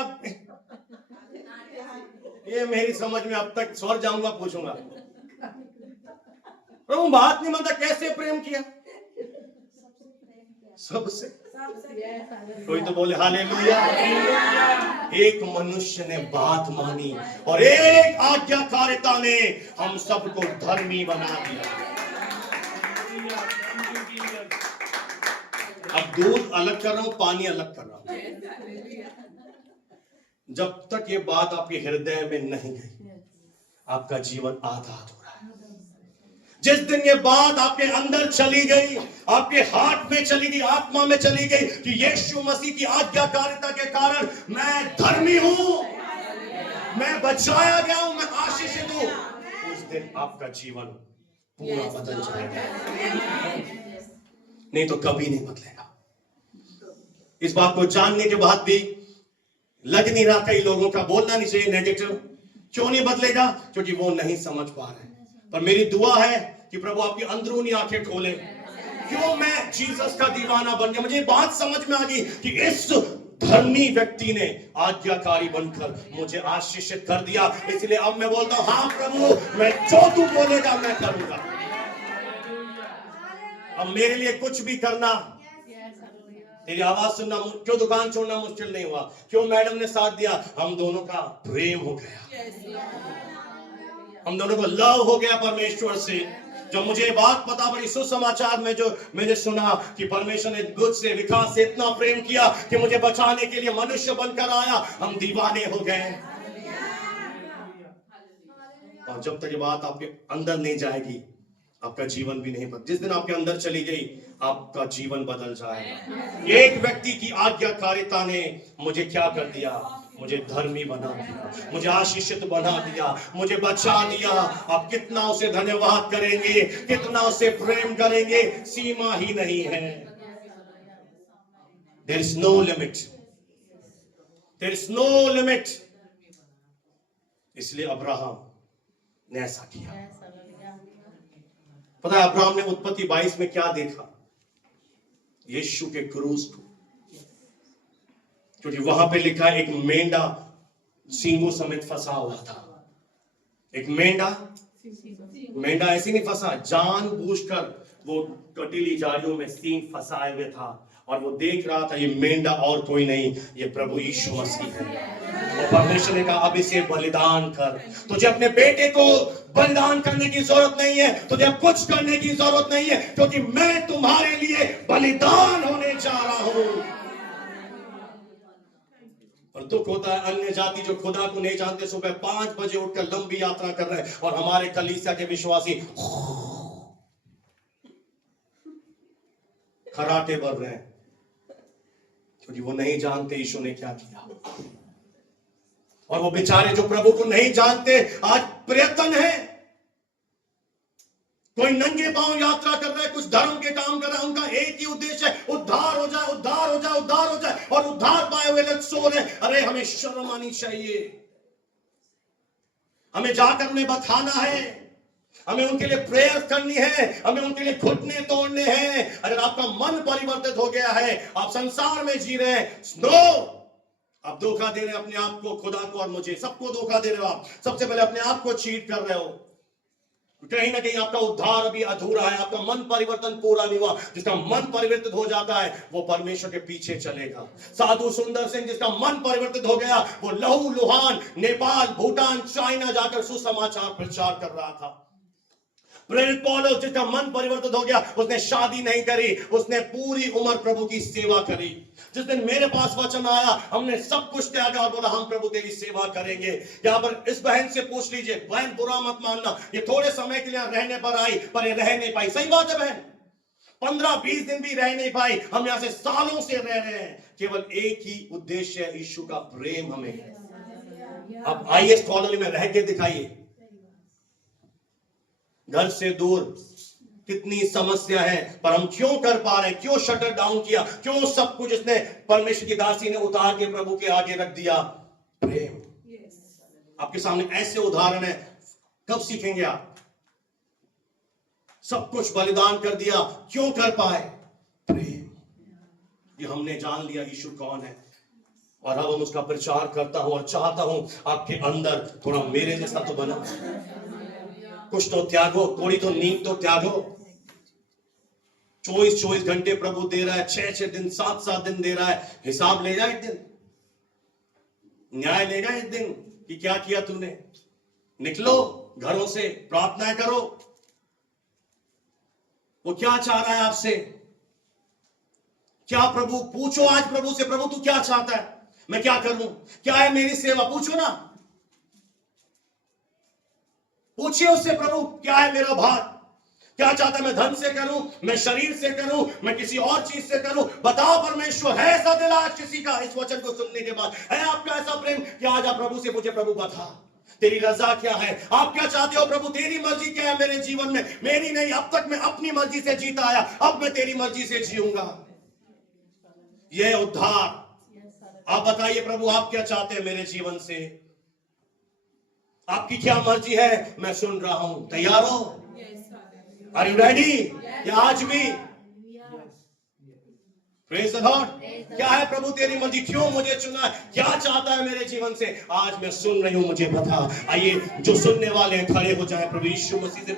ये मेरी समझ में अब तक स्वर जाऊंगा, पूछूंगा प्रभु बात नहीं मानता, कैसे प्रेम किया? सबसे। कोई तो बोले हालेलुया। एक मनुष्य ने बात मानी और एक आज्ञाकारिता ने हम सबको धर्मी बना दिया। अब दूध अलग कर रहा हूं, पानी अलग कर रहा हूं। जब तक ये बात आपके हृदय में नहीं गई, आपका जीवन आधा अधूरा है। जिस दिन ये बात आपके अंदर चली गई, आपके हार्ट में चली गई, आत्मा में चली गई कि यीशु मसीह की आज्ञाकारिता के कारण मैं धर्मी हूं, मैं बचाया गया हूं, मैं आशीषित हूं, उस दिन आपका जीवन पूरा बदल जाएगा। नहीं तो कभी नहीं बदलेगा। इस बात को जानने के बाद भी लग नहीं रहा, कई लोगों का बोलना नहीं चाहिए नेगेटिव। क्यों नहीं बदलेगा? क्योंकि वो नहीं समझ पा रहे। पर मेरी दुआ है कि प्रभु आपकी अंदरूनी आंखें खोले। क्यों मैं जीसस का दीवाना बन गया? मुझे बात समझ में आ गई कि इस धर्मी व्यक्ति ने आज्ञाकारी बनकर मुझे आशीषित कर दिया। इसलिए अब मैं बोलता हूं हाँ प्रभु, मैं जो तू बोलेगा मैं करूंगा। अब मेरे लिए कुछ भी करना, तेरी आवाज सुनना, क्यों दुकान छोड़ना मुश्किल नहीं हुआ, क्यों मैडम ने साथ दिया, हम दोनों का प्रेम हो गया, हम दोनों को लव हो गया परमेश्वर से। जब मुझे बात पता पड़ी सुसमाचार में, जो मैंने सुना कि परमेश्वर ने मुझ से, विकास से इतना प्रेम किया कि मुझे बचाने के लिए मनुष्य बनकर आया, हम दीवाने हो गए। और जब तक ये बात आपके अंदर नहीं जाएगी, आपका जीवन भी नहीं बदल। जिस दिन आपके अंदर चली गई, आपका जीवन बदल जाएगा। एक व्यक्ति की आज्ञाकारिता ने मुझे क्या कर दिया? मुझे धर्मी बना दिया, मुझे आशीषित बना दिया, मुझे बचा दिया। आप कितना उसे धन्यवाद करेंगे, कितना उसे प्रेम करेंगे, सीमा ही नहीं है। There is no limit. There is no limit. इसलिए अब्राहम ने ऐसा किया। पता है अब्राहम ने उत्पत्ति 22 में क्या देखा? यीशु के क्रूस को, क्योंकि वहां पे लिखा है एक मेंढा सींगों समेत फंसा हुआ था। एक मेंढा ऐसे नहीं फंसा, जानबूझकर वो कटीली झाड़ियों में सींग फंसाए हुए था, और वो देख रहा था ये मेंढा और कोई नहीं, ये प्रभु यीशु मसीह है। और परमेश्वर ने कहा अब इसे बलिदान कर। तुझे अपने बेटे को बलिदान करने की जरूरत नहीं है, तुझे कुछ करने की जरूरत नहीं है, क्योंकि मैं तुम्हारे लिए बलिदान होने जा रहा हूं। और दुख होता है अन्य जाति जो खुदा को नहीं जानते सुबह 5 बजे उठकर लंबी यात्रा कर रहे हैं, और हमारे कलीसिया के विश्वासी खराटे बढ़ रहे हैं, क्योंकि वो नहीं जानते यीशु ने क्या किया। और वो बेचारे जो प्रभु को नहीं जानते आज प्रयत्न है, कोई नंगे पांव यात्रा कर रहा है, कुछ धर्म के काम कर रहा है, उनका एक ही उद्देश्य है उद्धार हो जाए, उद्धार हो जाए, उद्धार हो जाए, और उद्धार पाए हुए लोग सो रहे। अरे हमें शर्म आनी चाहिए, हमें जाकर उन्हें बताना है, हमें उनके लिए प्रेयर करनी है, हमें उनके लिए घुटने तोड़ने हैं। अगर आपका मन परिवर्तित हो गया है, आप संसार में जी रहे हैं, नो, आप धोखा दे रहे हैं अपने आप को, खुदा को और मुझे, सबको धोखा दे रहे हो। आप सबसे पहले अपने आप को चीट कर रहे हो। कहीं ना कहीं आपका उद्धार अभी अधूरा है, आपका मन परिवर्तन पूरा नहीं हुआ। जिसका मन परिवर्तित हो जाता है वो परमेश्वर के पीछे चलेगा। साधु सुंदर सिंह जिसका मन परिवर्तित हो गया, वो लहू लुहान, नेपाल, भूटान, चाइना जाकर सुसमाचार प्रचार कर रहा था। प्रेरित पौलुस जिसका मन परिवर्तित हो गया, उसने शादी नहीं करी, उसने पूरी उम्र प्रभु की सेवा करी। जिस दिन मेरे पास वचन आया, हमने सब कुछ त्यागा और बोला हम प्रभु तेरी सेवा करेंगे। यहाँ पर इस बहन से पूछ लीजिए, बहन बुरा मत मानना, ये थोड़े समय के लिए रहने पर आई, पर ये रह नहीं पाई। सही बात है बहन, 15-20 दिन भी रह नहीं पाई। हम यहाँ से सालों से रह रहे हैं, केवल एक ही उद्देश्य है, यीशु का प्रेम हमें है। अब आइए कॉलोनी में रह के दिखाइए। घर से दूर कितनी समस्या है, पर हम क्यों कर पा रहे हैं? क्यों शटर डाउन किया? क्यों सब कुछ इसने परमेश्वर की दासी ने उतार के प्रभु के आगे रख दिया? प्रेम। आपके सामने ऐसे उदाहरण है, कब सीखेंगे आप? सब कुछ बलिदान कर दिया, क्यों कर पाए? प्रेम। ये हमने जान लिया यीशु कौन है, और अब हम उसका प्रचार करता हूं, और चाहता हूं आपके अंदर थोड़ा मेरे जैसा तो बना। कुछ तो त्यागो, थोड़ी तो नींद तो त्यागो। 24 घंटे प्रभु दे रहा है, 6 दिन 7 दिन दे रहा है। हिसाब लेगा एक दिन, न्याय लेगा एक दिन कि क्या किया तूने। निकलो घरों से, प्रार्थनाएं करो। वो क्या चाह रहा है आपसे? क्या प्रभु, पूछो आज प्रभु से, प्रभु तू क्या चाहता है, मैं क्या करूं, क्या है मेरी सेवा? पूछो ना, पूछिए उससे, प्रभु क्या है मेरा भार, क्या चाहता है? मैं धन से करूं, मैं शरीर से करूं, मैं किसी और चीज से करूं? बताओ परमेश्वर, है ऐसा दिल आज किसी का इस वचन को सुनने के बाद? है आपका ऐसा प्रेम कि आज आप प्रभु से पूछे, प्रभु बता तेरी रजा क्या है, आप क्या चाहते हो प्रभु, तेरी मर्जी क्या है मेरे जीवन में? मेरी नहीं, अब तक मैं अपनी मर्जी से जीता आया, अब मैं तेरी मर्जी से जीऊंगा। यह उद्धार। आप बताइए प्रभु आप क्या चाहते हैं मेरे जीवन से? आपकी क्या मर्जी है? मैं सुन रहा हूं। तैयार हो? Are you ready? या आज भी? Praise the lord. क्या है प्रभु तेरी मर्जी, क्यों मुझे चुना है, क्या चाहता है मेरे जीवन से? आज मैं सुन रही हूं, मुझे बता। आइए जो सुनने वाले हैं खड़े हो जाए, प्रभु यीशु मसीह से